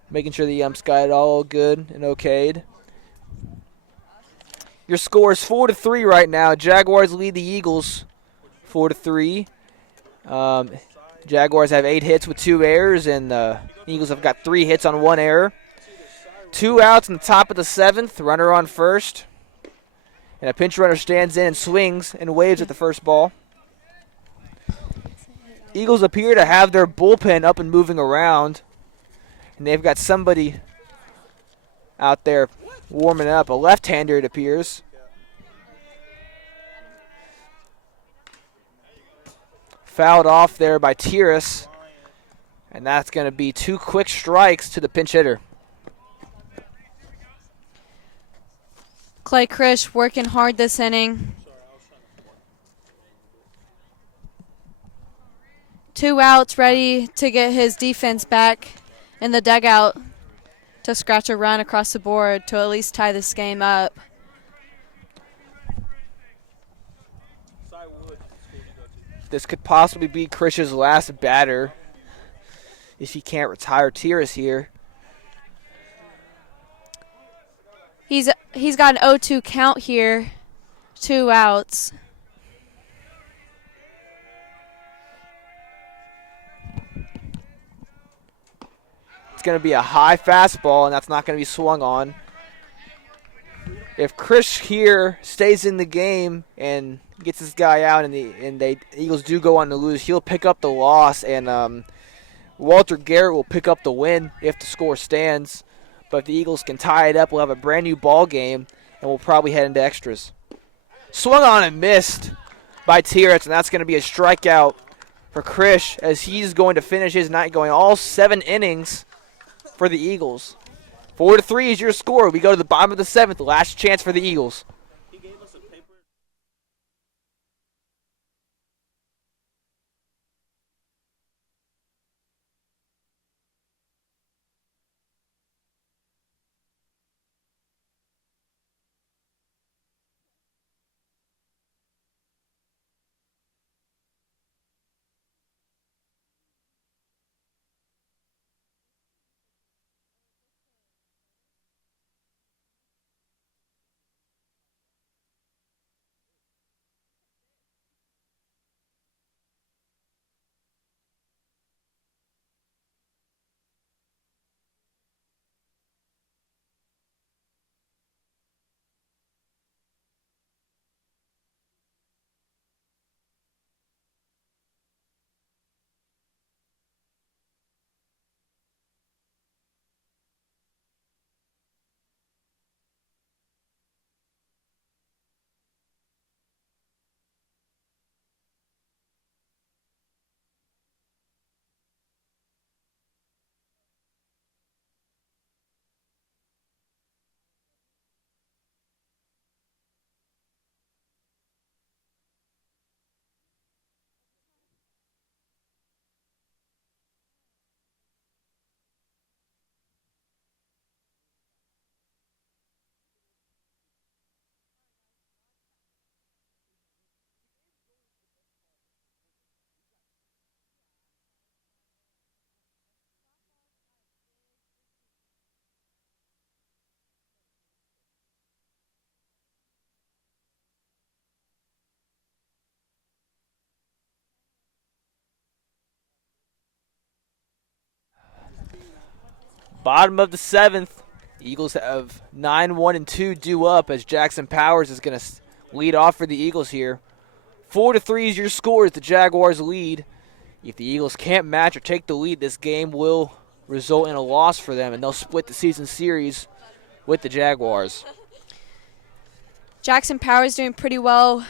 Making sure the umps got it all good and okayed. Your score is 4-3 right now. Jaguars lead the Eagles 4-3. Jaguars have 8 hits with 2 errors, and the Eagles have got 3 hits on 1 error. 2 outs in the top of the 7th. Runner on first. And a pinch runner stands in and swings and waves at the first ball. Eagles appear to have their bullpen up and moving around. And they've got somebody out there warming up. A left-hander, it appears. Fouled off there by Tiras. And that's going to be 2 quick strikes to the pinch hitter. Clay Krish working hard this inning. 2 outs, ready to get his defense back in the dugout to scratch a run across the board to at least tie this game up. This could possibly be Krish's last batter if he can't retire Tiras here. He's got an 0-2 count here, 2 outs. It's going to be a high fastball, and that's not going to be swung on. If Krish here stays in the game and gets this guy out, and the Eagles do go on to lose, he'll pick up the loss, and Walter Garrett will pick up the win if the score stands. But if the Eagles can tie it up, we'll have a brand new ball game, and we'll probably head into extras. Swung on and missed by Tierrets, and that's going to be a strikeout for Krish as he's going to finish his night going all 7 innings for the Eagles. 4-3 is your score. We go to the bottom of the 7th, last chance for the Eagles. Bottom of the 7th. Eagles have 9-1-2 due up as Jackson Powers is going to lead off for the Eagles here. 4-3 is your score as the Jaguars lead. If the Eagles can't match or take the lead, this game will result in a loss for them, and they'll split the season series with the Jaguars. Jackson Powers doing pretty well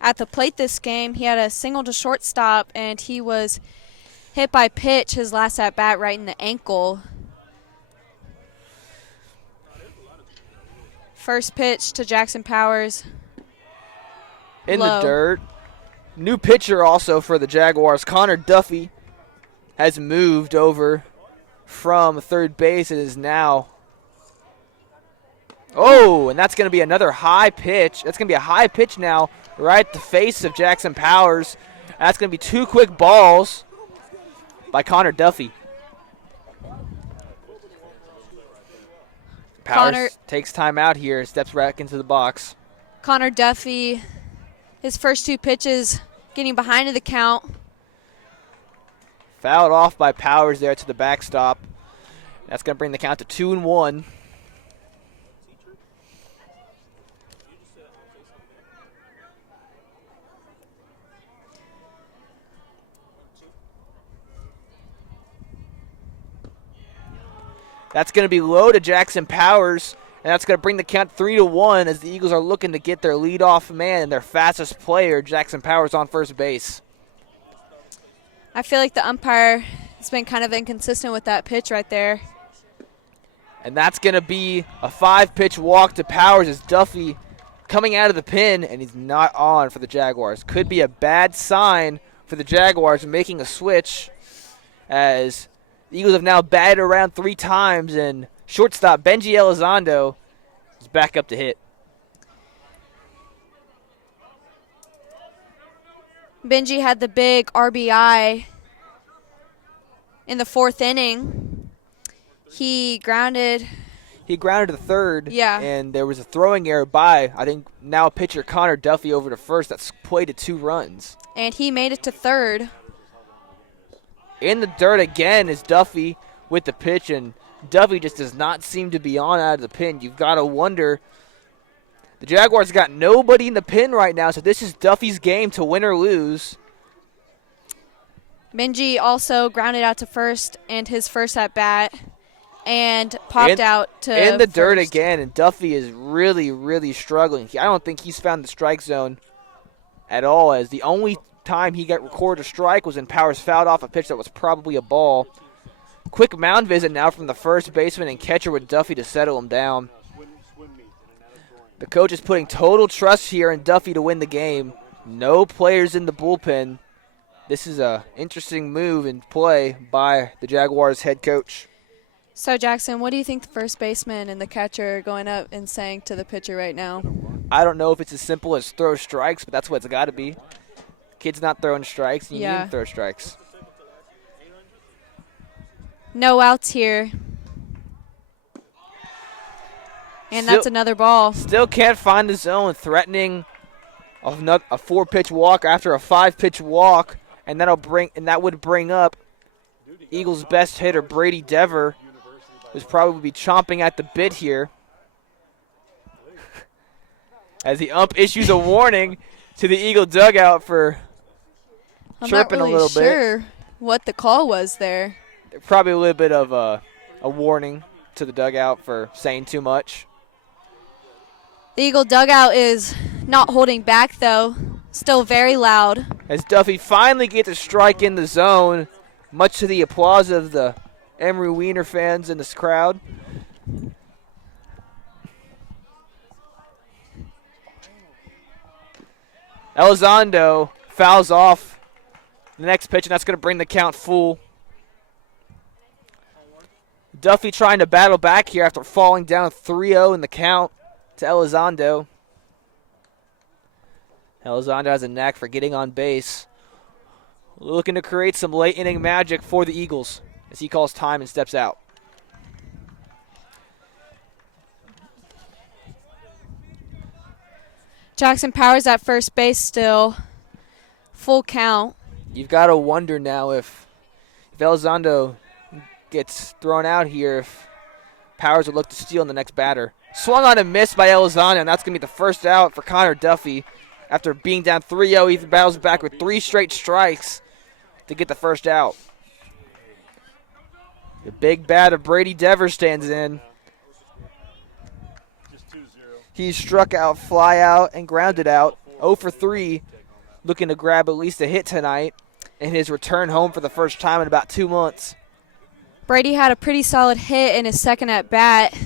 at the plate this game. He had a single to shortstop, and he was hit by pitch his last at-bat right in the ankle. First pitch to Jackson Powers. In Low. the dirt. New pitcher also for the Jaguars. Connor Duffy has moved over from third base. It is now. Oh, and that's going to be another high pitch. That's going to be a high pitch now right at the face of Jackson Powers. That's going to be 2 quick balls by Connor Duffy. Powers takes time out here, steps back into the box. Connor Duffy, his first 2 pitches getting behind in the count. Fouled off by Powers there to the backstop. That's going to bring the count to 2-1. That's going to be low to Jackson Powers, and that's going to bring the count 3-1 as the Eagles are looking to get their leadoff man and their fastest player, Jackson Powers, on first base. I feel like the umpire has been kind of inconsistent with that pitch right there. And that's going to be a 5-pitch walk to Powers as Duffy coming out of the pin, and he's not on for the Jaguars. Could be a bad sign for the Jaguars making a switch as the Eagles have now batted around 3 times, and shortstop Benji Elizondo is back up to hit. Benji had the big RBI in the 4th inning. He grounded to third, Yeah. and there was a throwing error by, I think, now pitcher Connor Duffy over to first. That's played to 2 runs. and he made it to third. In the dirt again is Duffy with the pitch, and Duffy just does not seem to be on out of the pin. You've got to wonder. The Jaguars got nobody in the pin right now, so this is Duffy's game to win or lose. Benji also grounded out to first and his first at-bat. and popped out to in the dirt first. again, and Duffy is really, really struggling. I don't think he's found the strike zone at all, as the only time he got recorded a strike was when Powers fouled off a pitch that was probably a ball. Quick mound visit now from the first baseman and catcher with Duffy to settle him down. The coach is putting total trust here in Duffy to win the game. No players in the bullpen. This is a interesting move and play by the Jaguars head coach. So, Jackson, what do you think the first baseman and the catcher are going up and saying to the pitcher right now? I don't know if it's as simple as throw strikes, but that's what it's got to be. Kid's not throwing strikes, and you need to throw strikes. No outs here. And that's another ball. Still can't find the zone, threatening a 4-pitch walk after a 5-pitch walk, and that would bring up Eagles' best hitter, Brady Dever, who's probably be chomping at the bit here. As the ump issues a warning to the Eagle dugout for chirping a little bit. I'm not really sure what the call was there. Probably a little bit of a warning to the dugout for saying too much. The Eagle dugout is not holding back, though. Still very loud. As Duffy finally gets a strike in the zone, much to the applause of the Emery Weiner fans in this crowd. Elizondo fouls off the next pitch, and that's going to bring the count full. Duffy trying to battle back here after falling down 3-0 in the count to Elizondo. Elizondo has a knack for getting on base. Looking to create some late inning magic for the Eagles as he calls time and steps out. Jackson Powers at first base still. Full count. You've got to wonder now if Elizondo gets thrown out here, if Powers would look to steal in the next batter. Swung on and missed by Elizondo, and that's going to be the first out for Connor Duffy. After being down 3-0, he battles back with 3 straight strikes to get the first out. The big bat of Brady Dever stands in. He's struck out, fly out, and grounded out. 0 for 3, looking to grab at least a hit tonight in his return home for the first time in about 2 months. Brady had a pretty solid hit in his second at bat.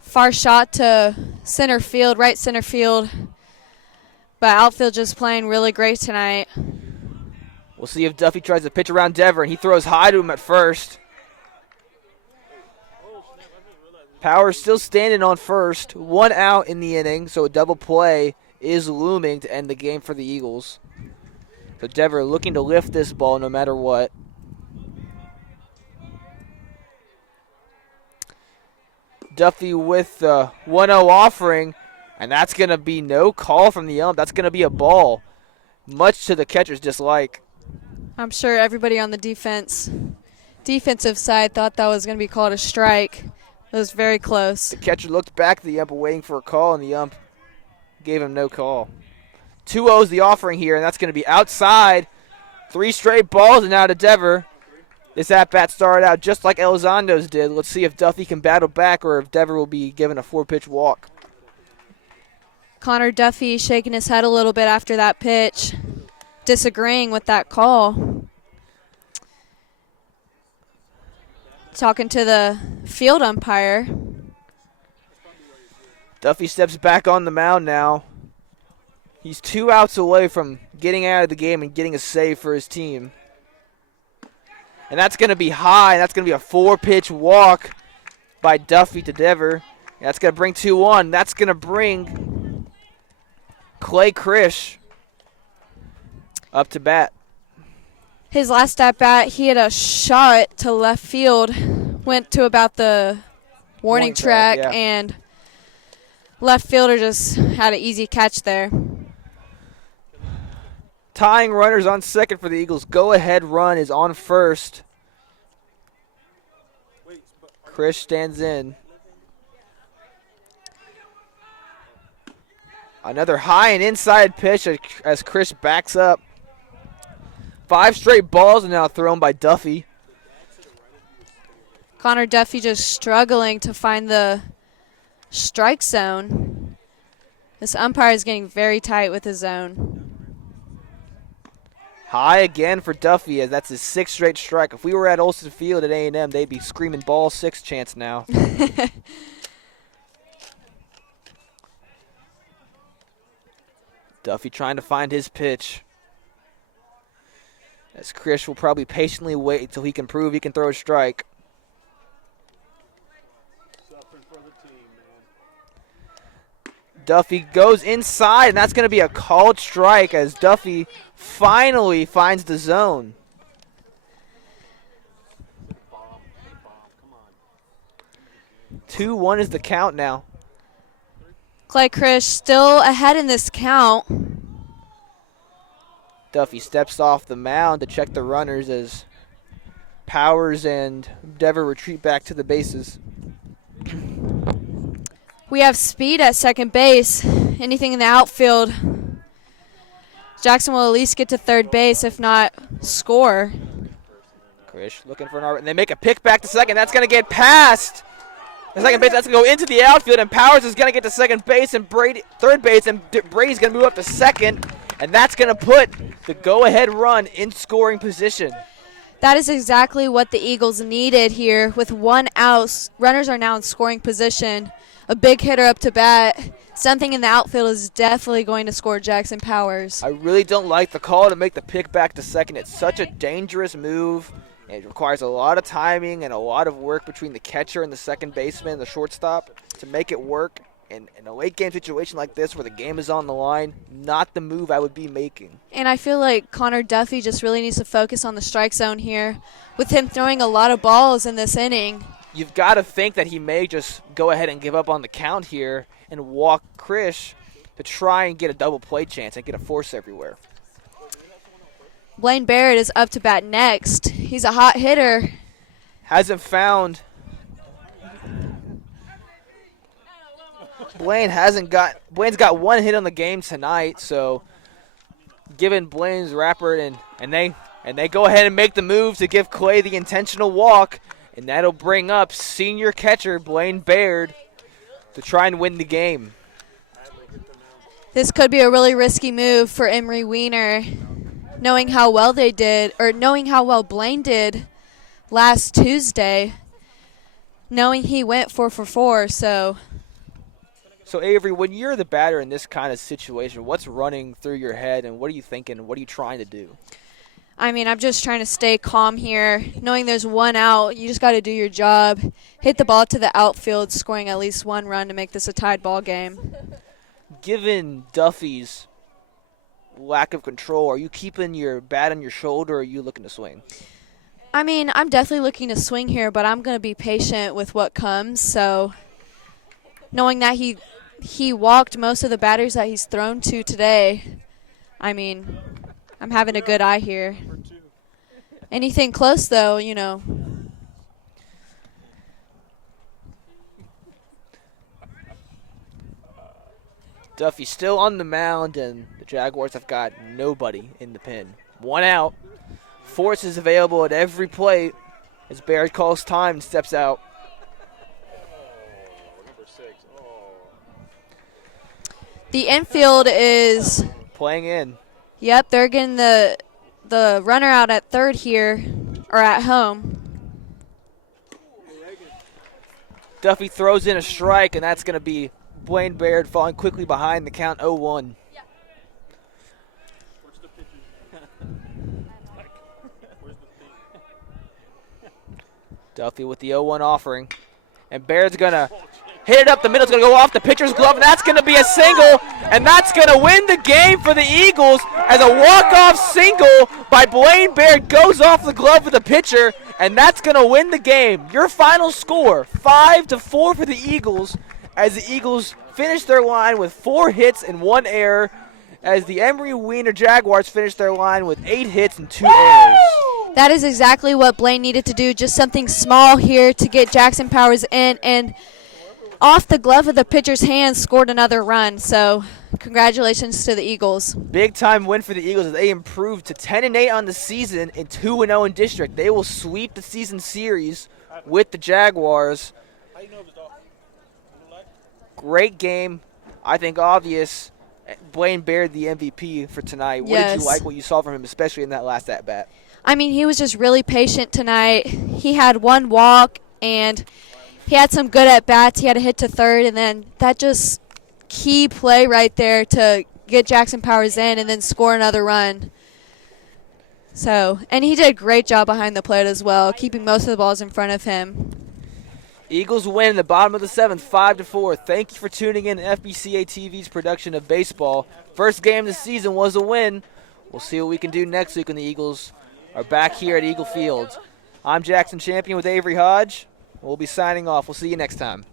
Far shot to center field, right center field. But outfield just playing really great tonight. We'll see if Duffy tries to pitch around Dever, and he throws high to him at first. Powers still standing on first. 1 out in the inning, so a double play is looming to end the game for the Eagles. So Dever looking to lift this ball no matter what. Duffy with the 1-0 offering, and that's going to be no call from the ump. That's going to be a ball, much to the catcher's dislike. I'm sure everybody on the defensive side thought that was going to be called a strike. It was very close. The catcher looked back at the ump waiting for a call, and the ump gave him no call. 2-0 is the offering here, and that's going to be outside. 3 straight balls, and now to Dever. This at-bat started out just like Elizondo's did. Let's see if Duffy can battle back or if Dever will be given a 4-pitch walk. Connor Duffy shaking his head a little bit after that pitch, disagreeing with that call. Talking to the field umpire. Duffy steps back on the mound now. He's 2 outs away from getting out of the game and getting a save for his team. And that's going to be high. That's going to be a 4-pitch walk by Duffy to Dever. And that's going to bring 2-1. That's going to bring Clay Krish up to bat. His last at bat, he had a shot to left field, went to about the warning track, yeah. And left fielder just had an easy catch there. Tying runners on second for the Eagles. Go-ahead run is on first. Krish stands in. Another high and inside pitch as Krish backs up. 5 straight balls are now thrown by Duffy. Connor Duffy just struggling to find the strike zone. This umpire is getting very tight with his zone. High again for Duffy, as that's his 6th straight strike. If we were at Olsen Field at A&M, they'd be screaming ball 6 chance now. Duffy trying to find his pitch. As Chris will probably patiently wait until he can prove he can throw a strike. Suffering for the team, man. Duffy goes inside, and that's going to be a called strike as Duffy finally finds the zone. Bomb. Come on. 2-1 is the count now. Clay Krish still ahead in this count. Duffy steps off the mound to check the runners as Powers and Dever retreat back to the bases. We have speed at second base. Anything in the outfield. Jackson will at least get to third base, if not score. Krish looking for an arbor, and they make a pick back to second. That's going to get past the second base. That's going to go into the outfield, and Powers is going to get to second base and third base, and Brady's going to move up to second, and that's going to put the go-ahead run in scoring position. That is exactly what the Eagles needed here. With 1 out, runners are now in scoring position. A big hitter up to bat. Something in the outfield is definitely going to score Jackson Powers. I really don't like the call to make the pick back to second. It's such a dangerous move. It requires a lot of timing and a lot of work between the catcher and the second baseman, the shortstop, to make it work. And in a late game situation like this where the game is on the line, not the move I would be making. And I feel like Connor Duffy just really needs to focus on the strike zone here. With him throwing a lot of balls in this inning, you've got to think that he may just go ahead and give up on the count here and walk Krish to try and get a double play chance and get a force everywhere. Blaine Barrett is up to bat next. He's a hot hitter. Blaine's got 1 hit on the game tonight, so given Blaine's rapper and they go ahead and make the move to give Clay the intentional walk, and that'll bring up senior catcher Blaine Baird to try and win the game. This could be a really risky move for Emery Weiner, knowing how well Blaine did last Tuesday, knowing he went 4 for 4, So Avery, when you're the batter in this kind of situation, what's running through your head and what are you thinking? What are you trying to do? I mean, I'm just trying to stay calm here. Knowing there's 1 out, you just got to do your job. Hit the ball to the outfield, scoring at least 1 run to make this a tied ball game. Given Duffy's lack of control, are you keeping your bat on your shoulder or are you looking to swing? I mean, I'm definitely looking to swing here, but I'm going to be patient with what comes. So knowing that he walked most of the batters that he's thrown to today, I mean, I'm having a good eye here. Anything close, though, Duffy still on the mound, and the Jaguars have got nobody in the pen. 1 out. Force is available at every plate as Barrett calls time and steps out. Number 6. The infield is playing in. Yep, they're getting the runner out at third here, or at home. Duffy throws in a strike, and that's going to be Blaine Baird falling quickly behind the count 0-1. Duffy with the 0-1 offering. And Baird's going to hit it up the middle. It's going to go off the pitcher's glove, and that's going to be a single. And that's going to win the game for the Eagles as a walk-off single by Blaine Baird goes off the glove of the pitcher, and that's going to win the game. Your final score, 5-4 for the Eagles, as the Eagles finish their line with 4 hits and 1 error, as the Emery Weiner Jaguars finish their line with 8 hits and 2 errors. That is exactly what Blaine needed to do, just something small here to get Jackson Powers in. And off the glove of the pitcher's hand, scored another run. So congratulations to the Eagles. Big time win for the Eagles as they improved to 10-8 on the season and 2-0 in district. They will sweep the season series with the Jaguars. Great game. I think obvious. Blaine Baird, the MVP for tonight. What did you like what you saw from him, especially in that last at-bat? I mean, he was just really patient tonight. He had one walk, and he had some good at-bats. He had a hit to third, and then that just key play right there to get Jackson Powers in and then score another run. So, and he did a great job behind the plate as well, keeping most of the balls in front of him. Eagles win in the bottom of the seventh, 5-4. Thank you for tuning in to FBCA TV's production of baseball. First game of the season was a win. We'll see what we can do next week when the Eagles are back here at Eagle Field. I'm Jackson Champion with Avery Hodge. We'll be signing off. We'll see you next time.